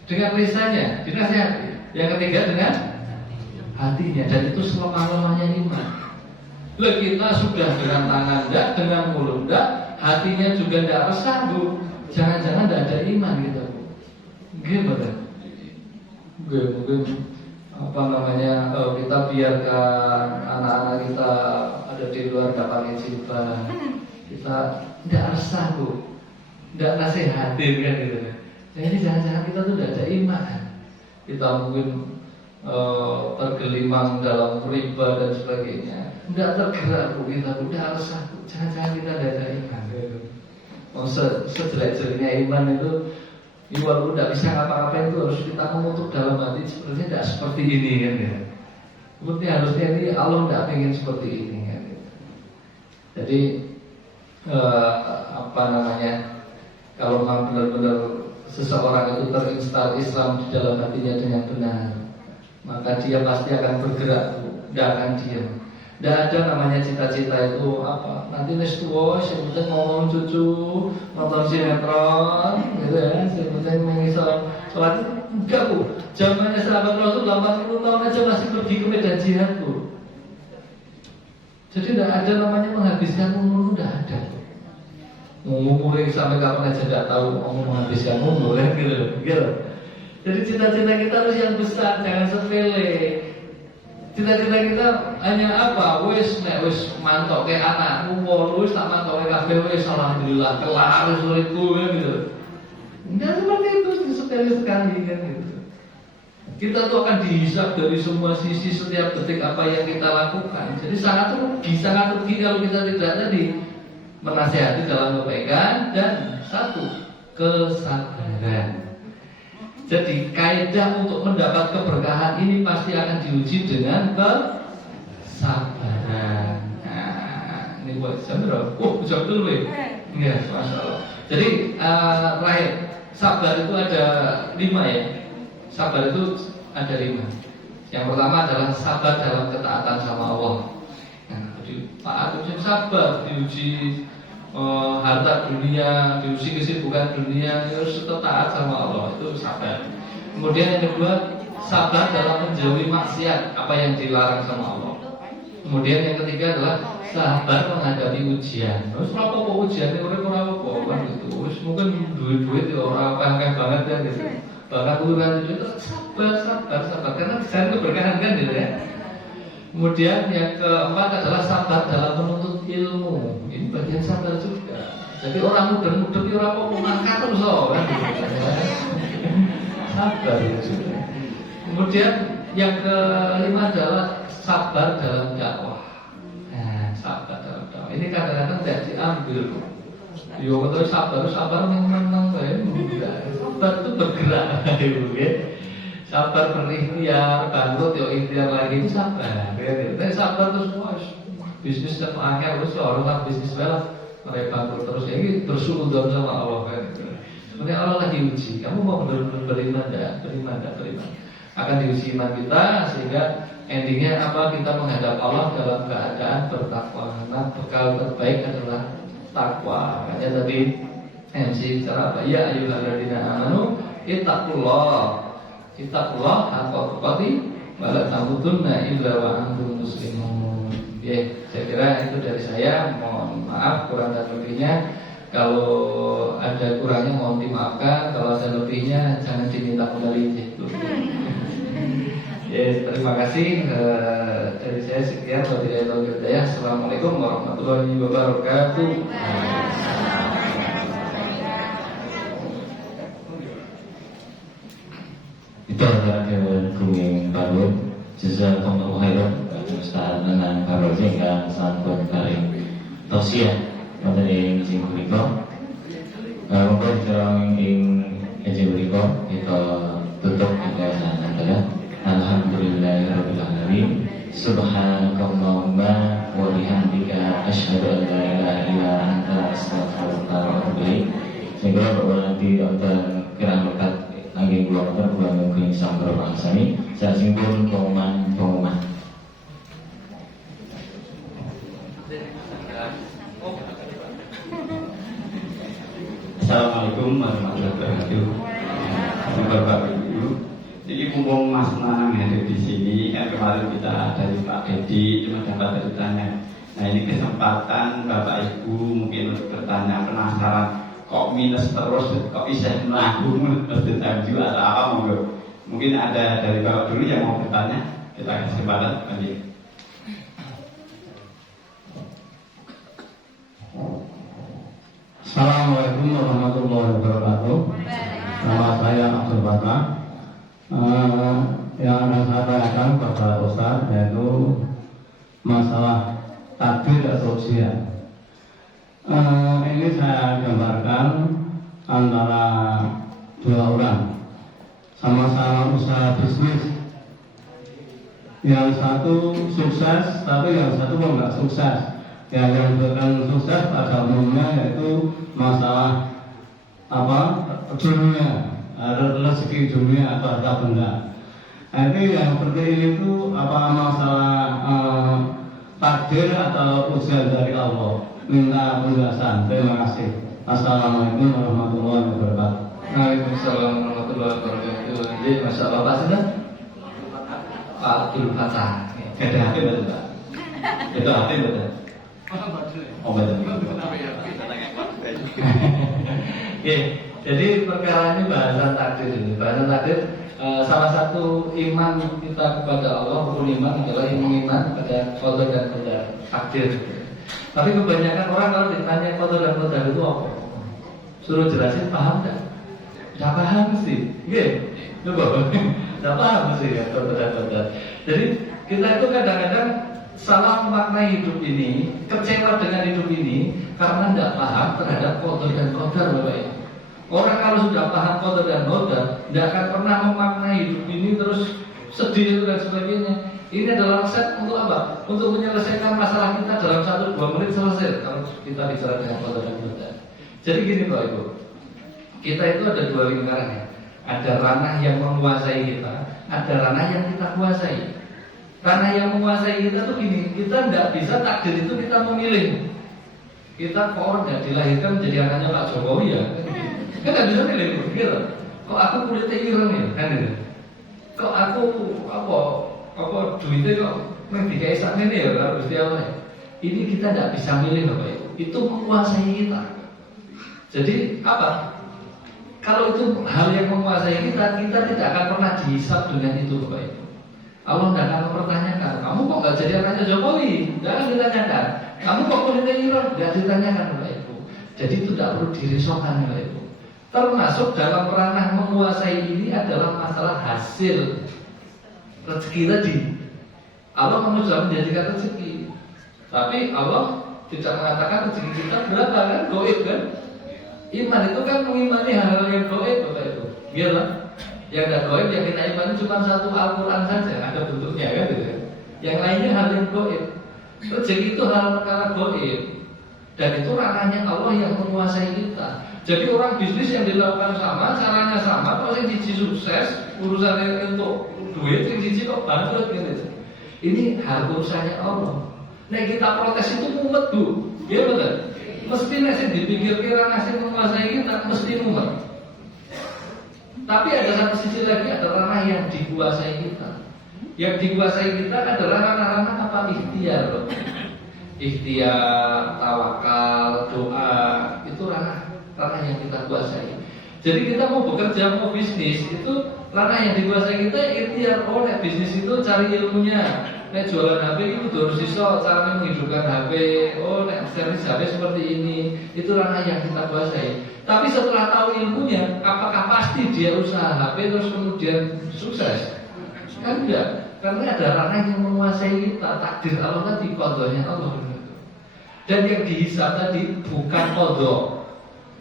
dengan lisannya, dinasihati. Yang ketiga dengan hatinya. Dan itu selemah-lemahnya iman. Lah kita sudah dengan tangan enggak, dengan mulut enggak, hatinya juga enggak resah, Bu. Jangan-jangan enggak ada iman gitu, Bu. Gimana? Mungkin apa namanya, kita biarkan anak-anak kita ada di luar gak pakai jilbab, kita tidak resah, Bu, tidak nasihatin kan gitu. Jadi jangan-jangan kita tuh tidak ada iman. Kita mungkin tergelimang dalam riba dan sebagainya, tidak tergerak, Bu, kita tidak resah, Bu. Jangan-jangan kita tidak ada iman gitu. Sejelek-jeleknya iman itu, walaupun tidak bisa ngapa-ngapain itu harus kita mengutuk dalam hati sebenarnya tidak seperti ini kan ya. Seperti harusnya ini Allah tidak ingin seperti ini kan. Jadi apa namanya, kalau memang benar-benar seseorang itu terinstal Islam di dalam hatinya dengan benar, maka dia pasti akan bergerak, tidak akan diam. Tidak ada namanya cita-cita itu apa, nanti nestuo, yang penting ngomong cucu, nonton sinetron, gitu ya, yang penting mengisal sholat itu enggak, Bu. Zamannya sahabat Rasul 80 tahun aja masih pergi ke medan jihad, Bu. Jadi tidak ada namanya menghabiskan umur, tidak ada. Umur sampai kapan aja tidak tahu mau menghabiskan umur, gitu. Jadi cita-cita kita harus yang besar, jangan sepele. Cita-cita kita hanya apa? Wis mantok kayak anakmu, wis tak mantok kayak kabeh wis alhamdulillah kelar wis uripku gitu. Enggak seperti itu, sekali kan gitu. Kita tuh akan dihisab dari semua sisi setiap detik apa yang kita lakukan. Jadi sangat rugi kalau kita tidak tadi menasihati dalam kebaikan dan satu kesabaran. Jadi kaidah untuk mendapat keberkahan ini pasti akan diuji dengan kesabaran. Nah, ini buat Sandra. Jawab dulu ya. Iya, masya Allah. Jadi terakhir, sabar itu ada 5 ya. Sabar itu ada 5. Yang pertama adalah sabar dalam ketaatan sama Allah. Nah, jadi taat uji sabar, diuji harta dunia, diuji kesibukan dunia, harus tetap taat sama Allah, itu sabar. Kemudian yang kedua, sabar dalam menjauhi maksiat, apa yang dilarang sama Allah. Kemudian yang ketiga adalah sabar menghadapi ujian. Terus apa ujian ini orang apa kan gitu. Terus mungkin duit ya orang apa banget ya gitu. Bahkan urusan itu sabar karena saya keberkahan kan gitu ya. Kemudian yang keempat adalah sabar dalam menuntut ilmu. Ini bagian sabar juga. Jadi orang muda-muda itu orang mau mangkat terus kan gitu. Sabar ya juga. Kemudian yang kelima adalah sabar dalam dakwah. Nah, sabar dalam dakwah. Ini kadang-kadang tidak diambil. Yo betul sabar memang baik. Sabar itu bergerak, ya. Sabar berikhtiar, bangkrut yo ikhtiar lagi itu sabar. Tapi sabar terus bisnis dan akhir terus orang tak bisnis lah, mereka bangkrut terus ini tersuudon sama Allah kan. Sebenarnya Allah lagi uji, kamu mau benar-benar beriman enggak? Akan diuji iman kita sehingga endingnya apa, kita menghadap Allah dalam keadaan bertakwa. Karena bekal terbaik adalah takwa. Makanya tadi MC bicara apa? Ya ayyuhalladzina amanu ittaqullah haqqa tuqatih wa la tamutunna illa wa antum muslimun. Ya, saya kira itu dari saya. Mohon maaf kurang dan lebihnya. Kalau ada kurangnya mohon dimaafkan. Kalau ada lebihnya jangan diminta kembali. Gitu. Ya, terima kasih. Dari saya sekian. Assalamualaikum warahmatullahi wabarakatuh. Itu adalah kuming baru jazakumullahu khairan Ustaz dengan baru sehingga sampun paling tausiah wonten ing sing punika. Monggo jarang ing ejeng punika kita tutup dengan adalah alhamdulillahirabbil alamin subhanakallahumma wa bihamdika asyhadu an la ilaha illa anta astaghfiruka wa atubu ilaik. Sehingga bahwa nanti wonten kirang-kirang lagi keluar mungkin sampai sami saya simpul pengumuman. Assalamualaikum warahmatullahi wabarakatuh. Bapak Ibu, jadi mumpung Mas Nanang hadir di sini, kemarin kita dari Pak Dedi cuma dapat bertanya. Nah ini kesempatan Bapak Ibu mungkin untuk bertanya, penasaran. Kok minus terus, kok bisa melaku masjid juga atau apa monggo. Mungkin ada dari Bapak dulu yang mau bertanya, kita kasih kesempatan lanjut. Assalamualaikum warahmatullahi wabarakatuh. Nama saya Abdul Fatah. Yang akan saya tanyakan kepada Ustaz yaitu masalah takdir atau usia. Ini saya gambarkan antara dua orang sama-sama usaha bisnis. Yang satu sukses, tapi yang satu kok nggak sukses. Yang bukan sukses pada umumnya yaitu masalah dunia, rezeki dunia atau harta benda. Ini yang seperti ini itu masalah takdir atau ujian dari Allah. Minta penjelasan. Terima kasih. Assalamualaikum warahmatullahi wabarakatuh. Waalaikumsalam warahmatullahi wabarakatuh. Jadi masalah apa sih Pak? Pak Abdul Fatah. Ada hati betul Pak? Itu hati betul? Oh betul. Oke, jadi perkara ini bahasan takdir ini. Bahasan takdir salah satu iman kita kepada Allah, rukun iman adalah iman pada qadar dan qadar, takdir. Tapi kebanyakan orang kalau ditanya qadar dan qadar itu apa? Suruh jelasin paham enggak? Enggak paham mesti. Nggih. Coba. Enggak paham mesti ya qadar dan qadar. Jadi kita itu kadang-kadang salah memaknai hidup ini, kecewa dengan hidup ini karena tidak paham terhadap qadar dan qadar Bapak Ibu. Orang kalau sudah paham qadar dan qadar, tidak akan pernah memaknai hidup ini terus sedih dan sebagainya. Ini adalah resep untuk apa? Untuk menyelesaikan masalah kita dalam 1-2 menit selesai kalau kita bicara dengan qadar dan qadar. Jadi gini Bapak Ibu, kita itu ada dua lingkaran ya. Ada ranah yang menguasai kita, ada ranah yang kita kuasai. Ranah yang menguasai kita tuh gini, kita tidak bisa takdir itu kita memilih. Kita kok orang nggak dilahirkan menjadi anaknya Pak Jokowi ya? Kan nggak bisa milih, gitu. Kok aku kulitnya ireng ya? Kan gitu. Kok aku apa duitnya kok dikai sak ini ya kalau Gusti Allah ya? Ini kita tidak bisa milih Bapak Ibu. Itu menguasai kita. Jadi apa? Kalau itu hal yang menguasai kita, kita tidak akan pernah dihisab dengan itu Bapak Ibu. Allah tidak akan mempertanyakan, kamu kok nggak jadi anaknya Jokowi? Jangan ditanyakan. Kamu kok kulitnya ireng? Nggak ditanyakan Bapak Ibu. Jadi itu tidak perlu dirisaukan Bapak Ibu. Termasuk dalam ranah menguasai ini adalah masalah hasil rezeki tadi. Allah sudah menjadikan rezeki, tapi Allah tidak mengatakan rezeki kita berapa kan? Gaib kan? Iman itu kan mengimani hal-hal yang gaib Bapak Ibu. Biarlah yang tidak gaib yang kita imani cuma satu Al-Quran saja, ada bentuknya kan gitu. Yang lainnya hal yang gaib. Rezeki itu hal perkara gaib, dan itu ranahnya Allah yang menguasai kita. Jadi orang bisnis yang dilakukan sama, caranya sama, kalau yang cici sukses, urusannya untuk duit, yang cici kok bangkrut gitu. Ini hal urusannya Allah. Nah kita protes itu mumet Bu, ya betul. Mesti nasi dipikir kira nasi menguasai kita, mesti mumet. Tapi ada satu sisi lagi, ada ranah yang dikuasai kita. Yang dikuasai kita adalah ranah-ranah apa? Ikhtiar loh. Ikhtiar, tawakal, doa, itu ranah yang kita kuasai. Jadi kita mau bekerja, mau bisnis, itu ranah yang dikuasai kita ikhtiar. Oh, nek bisnis itu cari ilmunya. Nek jualan HP itu harus iso cara menghidupkan HP. Oh, nek servis HP seperti ini. Itu ranah yang kita kuasai. Tapi setelah tahu ilmunya, apakah pasti dia usaha HP terus kemudian sukses? Kan enggak. Karena ada ranah yang menguasai kita, takdir Allah tadi, qadanya Allah. Dan yang dihisab tadi bukan qadha,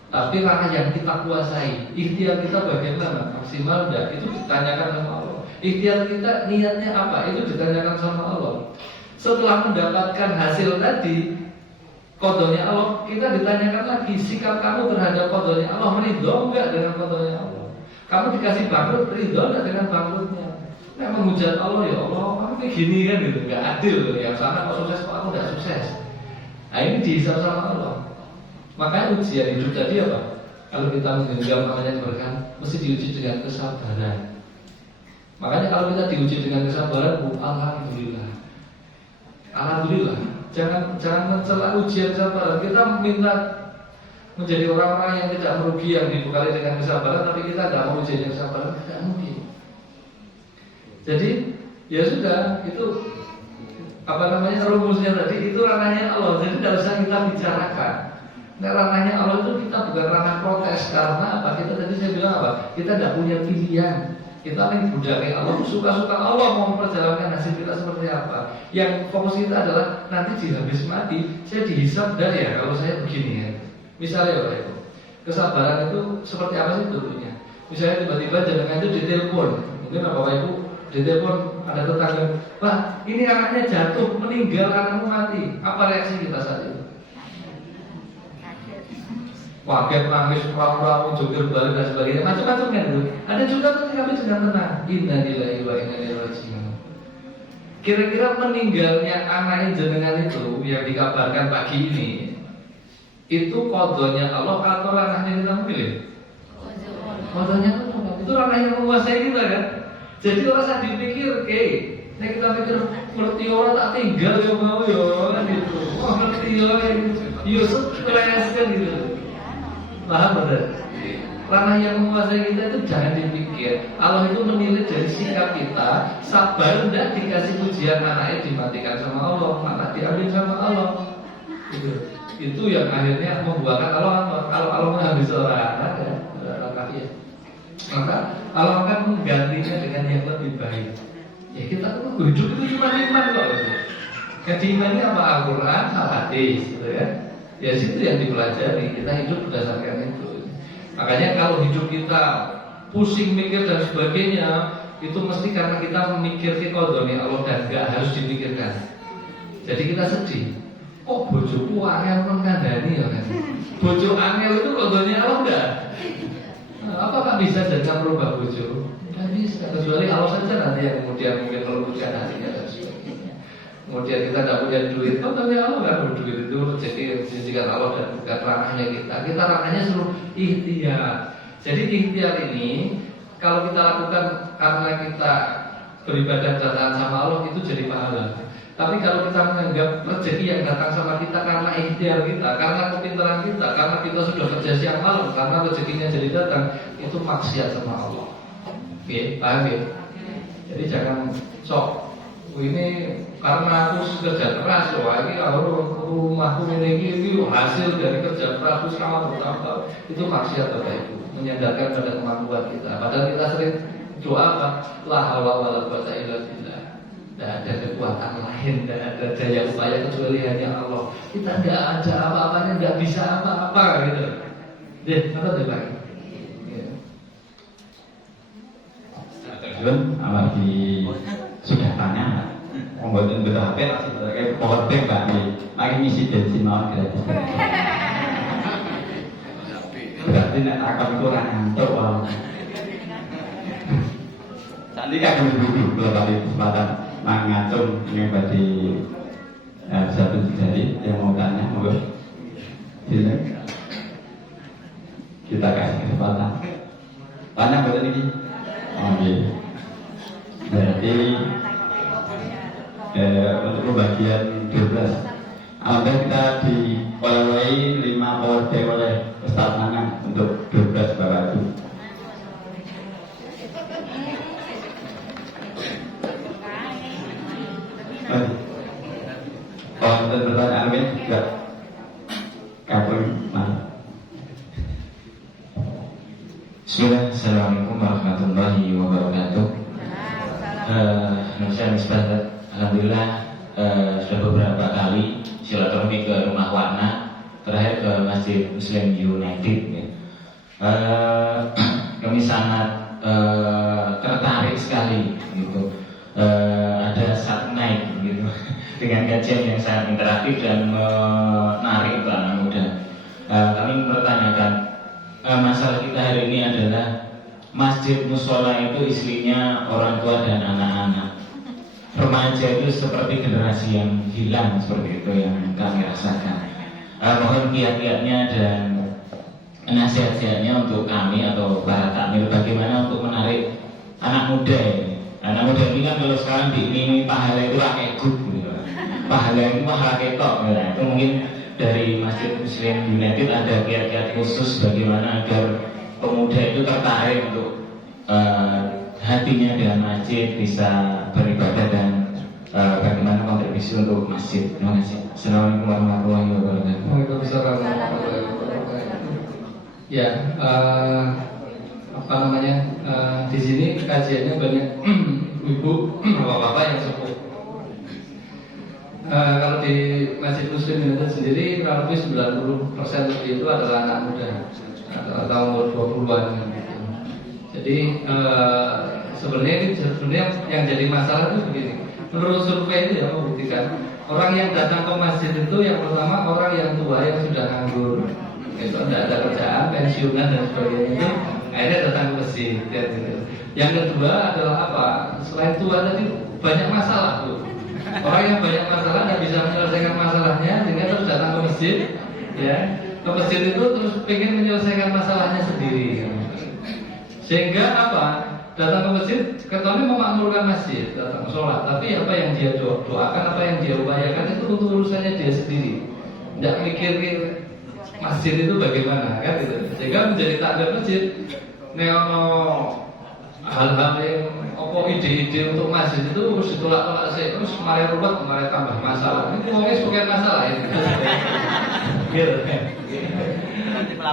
tapi ranah yang kita kuasai. Ikhtiar kita bagaimana? Maksimal enggak? Itu ditanyakan sama Allah. Ikhtiar kita niatnya apa? Itu ditanyakan sama Allah. Setelah mendapatkan hasil tadi, qadanya Allah, kita ditanyakan lagi sikap kamu terhadap qadanya Allah, ridho enggak dengan qadanya Allah? Kamu dikasih bangkrut, ridho enggak dengan bangkrutnya? Nek menghujat Allah, ya Allah, kamu kayak gini kan gitu, enggak adil. Yang sana kok sukses, kok aku enggak sukses. Nah ini dihisab sama Allah. Makanya ujian hidup tadi apa? Kalau kita menggenggam namanya keberkahan, mesti diuji dengan kesabaran. Makanya kalau kita diuji dengan kesabaran, alhamdulillah. Alhamdulillah. Jangan mencela ujian kesabaran. Kita minta menjadi orang-orang yang tidak merugi, yang dibekali dengan kesabaran, tapi kita tidak mau ujian yang kesabaran, tidak mungkin. Jadi ya sudah, itu apa namanya rumusnya tadi, itu ranahnya Allah. Jadi tidak usah kita bicarakan. Nah, ranahnya Allah itu kita bukan ranah protes. Karena apa? Kita tadi saya bilang apa? Kita tidak punya pilihan. Kita main budaknya Allah, suka-suka Allah mau memperjalankan nasib kita seperti apa. Yang fokus kita adalah nanti di habis mati saya dihisab dah ya kalau saya begini ya. Misalnya Bapak Ibu, kesabaran itu seperti apa sih bentuknya? Misalnya tiba-tiba jenengan itu ditelepon, mungkin Bapak Ibu ditelepon ada tetangga, Pak ini anaknya jatuh, meninggal, anakmu mati. Apa reaksi kita saat itu? Waket, nangis, raung-raung, joger balik dan sebagainya, macam-macam kan itu. Ada juga tapi kami sedang tenang. Innalillahi wa inna ilaihi raji'un. Kira-kira meninggalnya anak jenengan itu yang dikabarkan pagi ini, itu qadanya Allah atau ranahnya kita pilih? Qadanya Allah. Itu ranah yang menguasai kita kan. Jadi orang saat dipikir, nah kita pikir ngerti orang tak tinggal ya mau ya kan gitu. Oh ngerti orang, ya stres kan gitu. Paham betul? Ranah yang menguasai kita itu jangan dipikir. Allah itu menilai dari sikap kita. Sabar tidak dikasih ujian, anaknya dimatikan sama Allah, anak diambil sama Allah. Itu yang akhirnya membuahkan Allah. Kalau Allah menghabis orang anak ya, maka Allah akan menggantinya dengan yang lebih baik. Ya kita hidup itu cuma iman kok. Jadi imannya apa? Al-Quran, Al-Hadis, gitu ya. Ya situ yang dipelajari. Kita hidup berdasarkan itu. Makanya kalau hidup kita pusing mikir dan sebagainya, itu mesti karena kita memikirkan qadanya Allah dan gak harus dipikirkan. Jadi kita sedih. Kok bojoku angel mengkandani ya kan? Bojo angel itu qadanya Allah enggak? Apakah bisa jangan merubah bojo? Tidak bisa. Kecuali Allah saja nanti yang kemudian mungkin melembutkan hatinya dan sebagainya. Kemudian kita tidak punya duit, tapi Allah kan berduit itu jadi jadikan Allah dan bukan ranahnya kita. Kita ranahnya suruh ikhtiar. Jadi ikhtiar ini kalau kita lakukan karena kita beribadah datang sama Allah itu jadi pahala. Tapi kalau kita menganggap rezeki yang datang sama kita karena ikhtiar kita, karena kepintaran kita, karena kita sudah kerja siang malam, karena rezekinya jadi datang, itu maksiat sama Allah. Oke, paham ya? Jadi jangan sok. Ini karena aku kerja keras, wah ini kalau rumahku ini hasil dari kerja keras, terus kamu bertambah, itu maksiat Bapak Ibu, menyandarkan pada kemampuan kita. Padahal kita sering doa apa? La haula wala quwwata illa billah. Tidak ada kekuatan lain, tidak ada daya upaya kecuali hanya Allah. Kita tidak ada apa-apanya, tidak bisa apa-apa gitu. Deh, apa deh Pak? Terus, apalagi sudah tanya, membuat HP langsung pakai power bank Pak nih, lagi misi bensin mau gratis. Berarti nak akal kurang ngantuk wow. Saat ini kan dulu kalau tadi kesempatan mengacung yang badi satu jari yang mau tanya, mau kita kasih kesempatan. Tanya betul ini. Oke. Berarti untuk pembagian 12. Alhamdulillah kita dioleh 5 kode oleh Ustaz Nanang untuk 12 Bapak Ibu. Kalau ada pertanyaan lain juga kabur mana? Bismillah, Assalamualaikum warahmatullahi wabarakatuh. Alhamdulillah sudah beberapa kali silaturahmi ke Rumah Warna, terakhir ke Masjid Muslim United. Ya. Kami sangat tertarik sekali, gitu. Ada saat naik, gitu, dengan kajian yang sangat interaktif dan menarik untuk anak muda. Kami mempertanyakan masalah kita hari ini adalah masjid musola itu isinya orang tua dan anak-anak. Remaja itu seperti generasi yang hilang, seperti itu yang kami rasakan. Mohon kiat-kiatnya dan nasihat-nasihatnya untuk kami atau para takmir bagaimana untuk menarik anak muda ini. Anak muda ini kan kalau sekarang diiming pahala itu rakyat gub, gitu. Pahala itu pahala ketok, gitu. Itu mungkin dari Masjid Muslim United ada kiat-kiat khusus bagaimana agar pemuda itu tertarik untuk hatinya dengan masjid, bisa beribadah dan bagaimana kontribusi untuk masjid. Terima kasih. Assalamualaikum warahmatullahi wabarakatuh. Waalaikumsalam warahmatullahi wabarakatuh. Ya, apa namanya, di sini kajiannya banyak ibu, bapak-bapak yang sepuh. Kalau di Masjid Muslim United sendiri kurang lebih 90% lebih itu adalah anak muda atau umur 20-an gitu. Jadi sebenarnya yang jadi masalah itu begini. Menurut survei itu ya membuktikan orang yang datang ke masjid itu yang pertama orang yang tua yang sudah nganggur, itu tidak ada kerjaan, pensiunan dan sebagainya, itu akhirnya datang ke masjid. Gitu. Yang kedua adalah apa? Selain tua tadi banyak masalah tuh. Orang yang banyak masalah dan bisa menyelesaikan masalahnya sehingga terus datang ke masjid, ya. Ke masjid itu terus pengen menyelesaikan masalahnya sendiri. Sehingga apa? Datang ke masjid, kecuali memakmurkan masjid, datang sholat. Tapi apa yang dia doakan, apa yang dia upayakan itu untuk urusannya dia sendiri. Tidak mikirin masjid itu bagaimana, kan gitu. Sehingga menjadi takdir masjid, neono hal-hal yang ide-ide untuk masjid itu harus ditolak-tolak sih, terus mari ruwet, mari tambah masalah. Ini ngomongnya sebagai masalah ini. Gitu kan.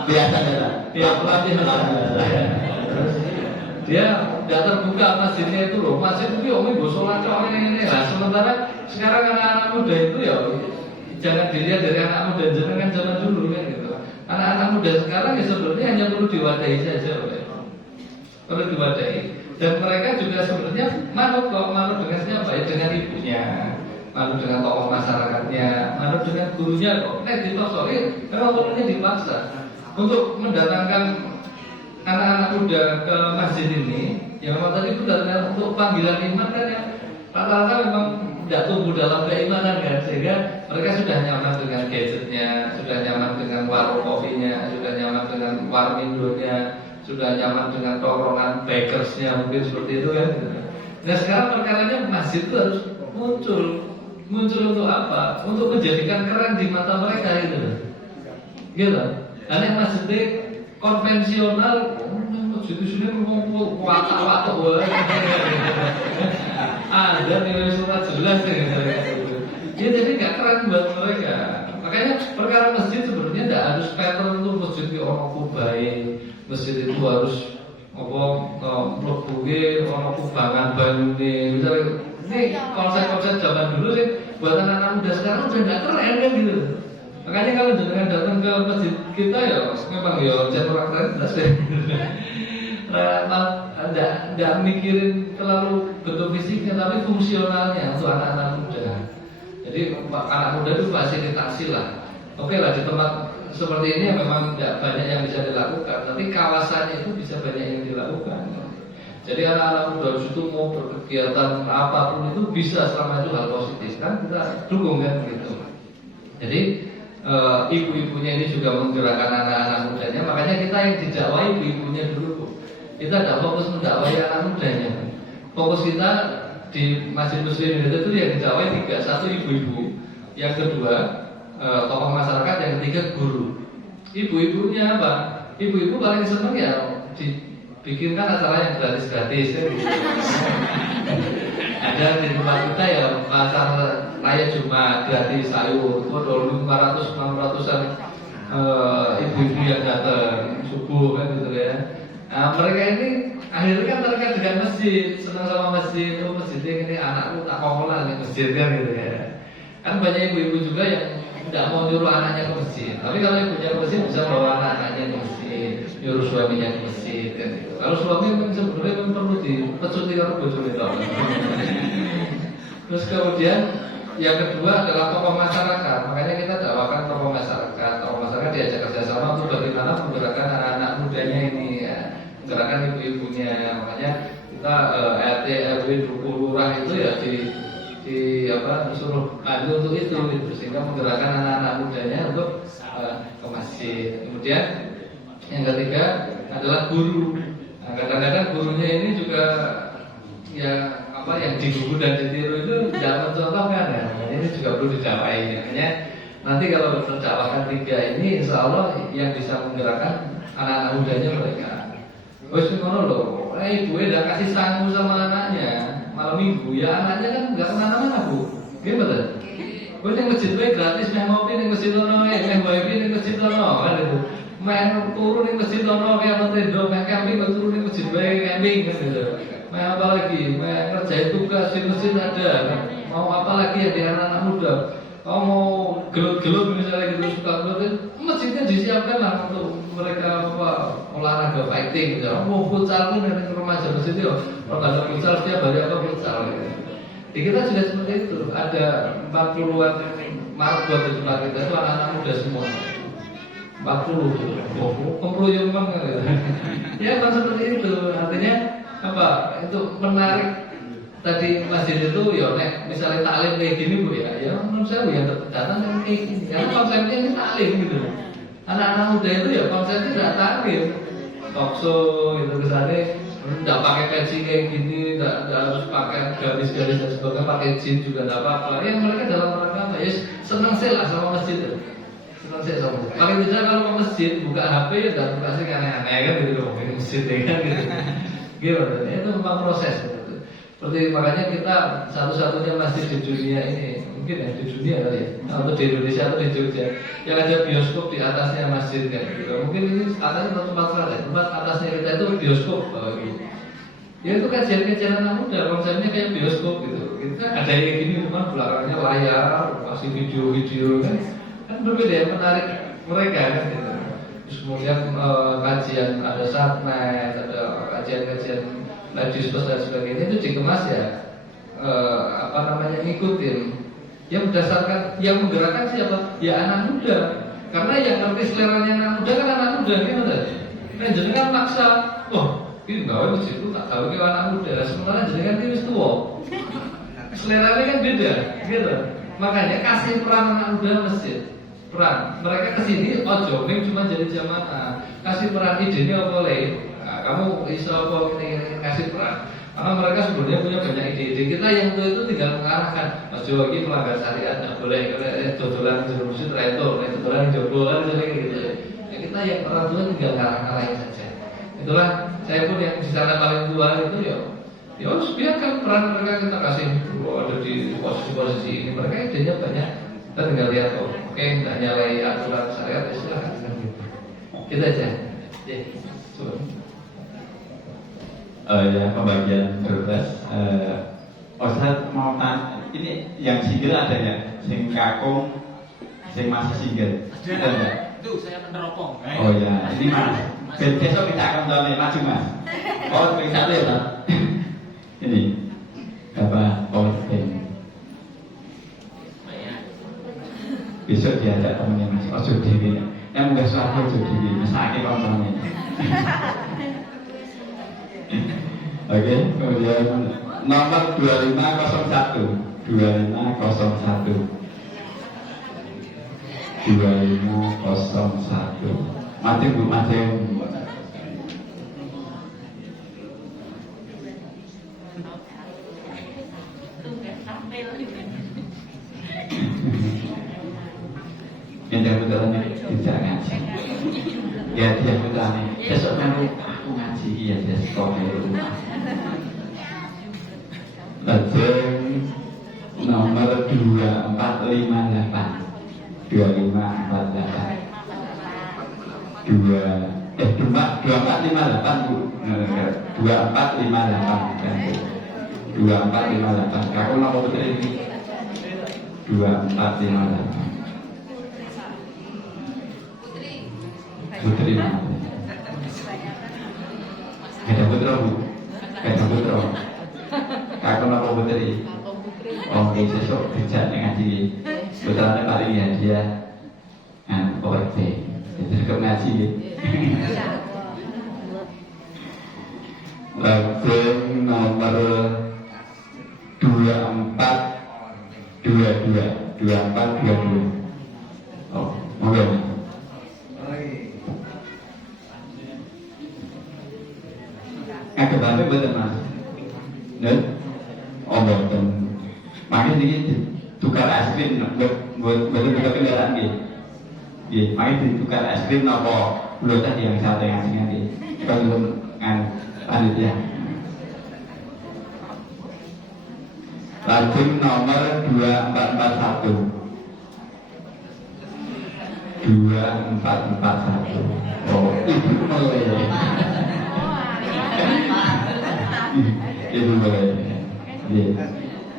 Biasa ya. Dia pelatih dia tidak terbuka masjidnya itu loh. Masjid itu omong sholat ini. Nah, sementara sekarang anak-anak muda itu ya jangan dilihat dari anak muda jangan zaman dulu kan gitu. Anak-anak muda sekarang ya sebenarnya hanya perlu diwadahi saja, perlu diwadahi. Dan mereka juga sebenarnya manut dengan siapa ya? Dengan ibunya, manut dengan tokoh masyarakatnya, manut dengan gurunya kok. Ditosori, memang perlunya dipaksa untuk mendatangkan anak-anak muda ke masjid ini. Ya memang tadi itu datang untuk panggilan iman kan yang rata-rata memang tidak tumbuh dalam keimanan kan, sehingga mereka sudah nyaman dengan gadgetnya, sudah nyaman dengan warung kopinya, sudah nyaman dengan warmindonya, sudah nyaman dengan tongkrongan bakersnya, mungkin seperti itu kan. Nah sekarang perkaranya masjid itu harus muncul untuk apa? Untuk menjadikan keren di mata mereka gitu. Gitu. Dan yang masjid konvensional, masjid di sini ngomong watak-watak, ada nilai surat jelas gitu. Ya jadi nggak keren buat mereka. Makanya perkara masjid sebenarnya tidak harus pattern untuk masjid di orang kubai. Masjid itu harus mlebuke ana kubangan banyune. Misalnya ini konsep-konsep zaman dulu sih buat anak-anak muda sekarang udah nggak keren kan gitu. Makanya kalau jenengan datang ke masjid kita ya memang ya jangan orang keren jelas deh. Tidak mikirin terlalu bentuk fisiknya tapi fungsionalnya untuk anak-anak muda. Jadi anak muda itu fasilitasi lah. Oke lah di tempat seperti ini memang tidak banyak yang bisa dilakukan, tapi kawasannya itu bisa banyak yang dilakukan. Jadi anak-anak muda itu mau berkegiatan apapun itu bisa selama itu hal positif kan kita dukung kan gitu. Jadi ibu-ibunya ini juga menggerakkan anak-anak mudanya, makanya kita yang didakwai ibu-ibunya dulu. Kita tidak fokus mendakwai anak mudanya. Fokus kita di Masjid Muslim itu yang dijawai 3, 1 ibu-ibu, yang kedua tokoh masyarakat, yang ketiga guru. Ibu-ibunya apa? Ibu-ibu paling seneng ya dibikinkan acara yang gratis-gratis ya. Ada di tempat kita ya pasar raya Jumat gratis sayur, dulu 500-600an ibu-ibu yang datang subuh kan gitu ya. Nah, mereka ini akhirnya kan mereka dengan masjid, senang sama masjid. Oh, masjidnya ini anakku tak kokolan di masjid kan gitu ya. Kan banyak ibu-ibu juga yang tidak mau nyuruh anaknya ke masjid. Tapi kalau ibunya ke masjid bisa bawa anak-anaknya ke masjid, nyuruh suaminya ke masjid kan gitu. Kalau suami memang sebenarnya memang perlu dipecuti kalau bojone itu. Terus kemudian yang kedua adalah tokoh masyarakat. Makanya kita dakwakan tokoh masyarakat. Tokoh masyarakat diajak kerjasama untuk bagaimana menggerakkan anak-anak mudanya ini ya. Gerakan ibu-ibunya, makanya kita RT, RW, dukun lurah itu ya disuruh adu untuk itu gitu, sehingga menggerakkan anak-anak mudanya untuk ke masjid. Kemudian yang ketiga adalah guru. Nah, kadang-kadang gurunya ini juga ya yang digugu dan ditiru itu tidak mencontohkan ya. Ini juga perlu dijawai. Makanya nanti kalau terjawabkan 3 ini, insya Allah yang bisa menggerakkan anak-anak mudanya mereka. Wes ngono lho, ibu udah kasih sangu sama anaknya malam minggu, ya anaknya kan nggak kemana-mana bu, gimana? Wes yang masjid gratis, main ngopi nih masjid ono, main wifi nih masjid ono, kan itu, main turun nih masjid ono, kayak mentendo, main camping, turun nih masjid camping kan gitu. Main apa lagi? Main ngerjain tugas di masjid ada, mau apa lagi ya di anak-anak muda? Kalau mau gelut-gelut misalnya gitu suka gelut, masjidnya disiapkan lah untuk mereka olahraga fighting gitu. Mau futsal pun dari remaja masjid itu, kalau nggak ada futsal setiap hari apa futsal gitu. Di kita juga seperti itu, ada 40-an marbot di tempat kita itu anak-anak muda semua. 40, kemproyong banget gitu. Ya memang seperti itu, artinya apa? Itu menarik. Tadi masjid itu ya nek misalnya taklim kayak gini bu ya menurut saya bu yang datang yang kayak gini karena konsepnya ini taklim gitu. Anak-anak muda itu ya konsepnya tidak taklim, talkshow gitu kesannya tidak pakai pensi kayak gini, tidak harus pakai garis-garis dan sebagainya, pakai jin juga tidak apa-apa. Ya mereka dalam rangka apa ya senang sih lah sama masjid itu. Senang sih sama masjid. Paling tidak kalau ke masjid buka HP ya dan buka sih aneh-aneh kan gitu loh, ini masjid ya kan gitu. Gimana? Itu memang proses. Seperti makanya kita satu-satunya masjid di dunia ini, mungkin ya di dunia kali ya, atau di Indonesia atau di Jogja, yang ada bioskop di atasnya masjid kan gitu. Mungkin ini atasnya tempat atasnya kita itu bioskop gitu. Ya itu kajian-kajian anak muda, konsepnya kayak bioskop gitu. Kita ada yang gini cuma belakangnya layar, masih video-video kan berbeda yang menarik mereka kan gitu. Terus kemudian kajian ada subnet, ada kajian-kajian diskus dan sebagainya itu dikemas ya ngikutin yang berdasarkan yang menggerakkan siapa ya anak muda karena yang ngerti seleranya anak muda kan anak muda gimana kan jenengan maksa ini gawe masjid itu tak gawe ke anak muda sementara jenengan itu wis tuwa seleranya kan beda gitu makanya kasih peran anak muda masjid peran mereka kesini ojo ning cuma jadi jamaah kasih peran idenya boleh. Kamu bisa apa ini kasih peran karena mereka sebetulnya punya banyak ide-ide kita yang itu tinggal mengarahkan mas Jawa ini melanggar syariat nggak boleh dodolan jerumus retor dodolan jodolan gitu ya kita yang orang tua tinggal ngarah-ngarahin saja itulah saya pun yang di sana paling tua itu ya harus biarkan peran mereka kita kasih ada di posisi-posisi ini mereka idenya banyak kita tinggal lihat oke nggak nyalai aturan syariat ya silahkan kita aja coba. Ya pembagian prioritas. Ustaz mau tanya, ini yang single ada ya? Sing kakung, sing masih single. Ada enggak? Itu saya meneropong. Oh ya, ini mas. Besok kita akan tonton maju mas. Oh, pilih satu ya pak. Ini apa? Oh, ini. Besok diajak temennya mas. Oh, jadi yang enggak suatu jadi sakit konsolnya. Oke, kemudian nomor 2501 mati bu mati. katanya tidak ngaji. Ya dia katanya besok melu aku ngaji ya dia sekolah di rumah. Lajeng nomor 2458 2458 Bu. 2458 kan Bu. 2458 Kakak nama betul ini 2458 Putri mana? Ada putra Bu? Ada putra Kakak nama putri? Oh, ini sesok bijak ngaji putranya paling ya dia ORT jadi ngaji lajeng nomor 2422 oh oke bantu betul Mas oh betul makanya ini tukar es krim buat kendaraan gitu makanya ditukar es krim apa belum tadi yang saya tengah sini kalau panitia. Lajeng nomor 2441 oh ibu mulai ibu mulai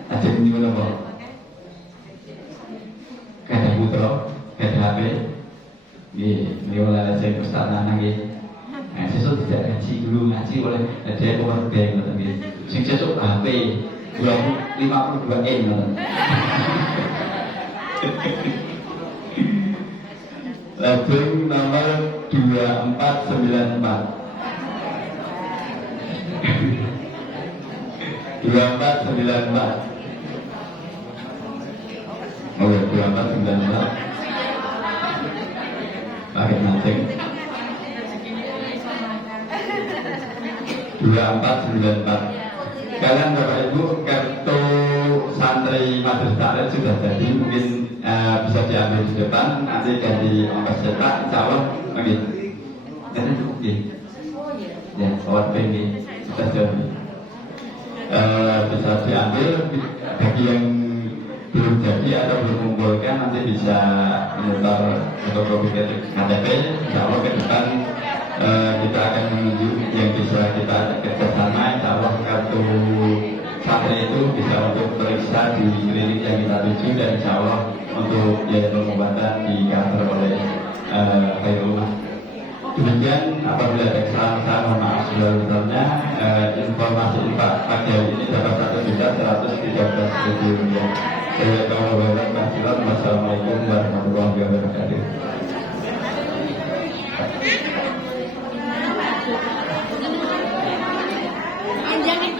ajak ini mana kok kada putra kada HP ini oleh saya Ustaz Nanang nah sesuk tidak ngaji dulu ngaji oleh ada power bank ngoten sing sesuk HP 52 M lajeng nomor 2494 Oke, 2494 pakai mancing 2494 kalian Bapak Ibu kartu santri Madrasah Taklim sudah jadi mungkin bisa diambil di depan nanti ganti ongkos cetak insya Allah mungkin ya power bank ini sudah jadi bisa diambil bagi yang belum jadi atau belum mengumpulkan nanti bisa menyetor fotokopi KTP insya Allah ke depan kita akan menunjuk yang bisa kita kerjasama insya Allah kartu santri itu bisa untuk periksa di klinik yang kita tuju dan insya Allah untuk biaya pengobatan di cover oleh Khairullah. Demikian apabila ada kesalahan mohon maaf sebelumnya. Informasi pagi hari ini dapat 1.113.000 rupiah. Saya tahu wassalamualaikum warahmatullahi wabarakatuh. Jangan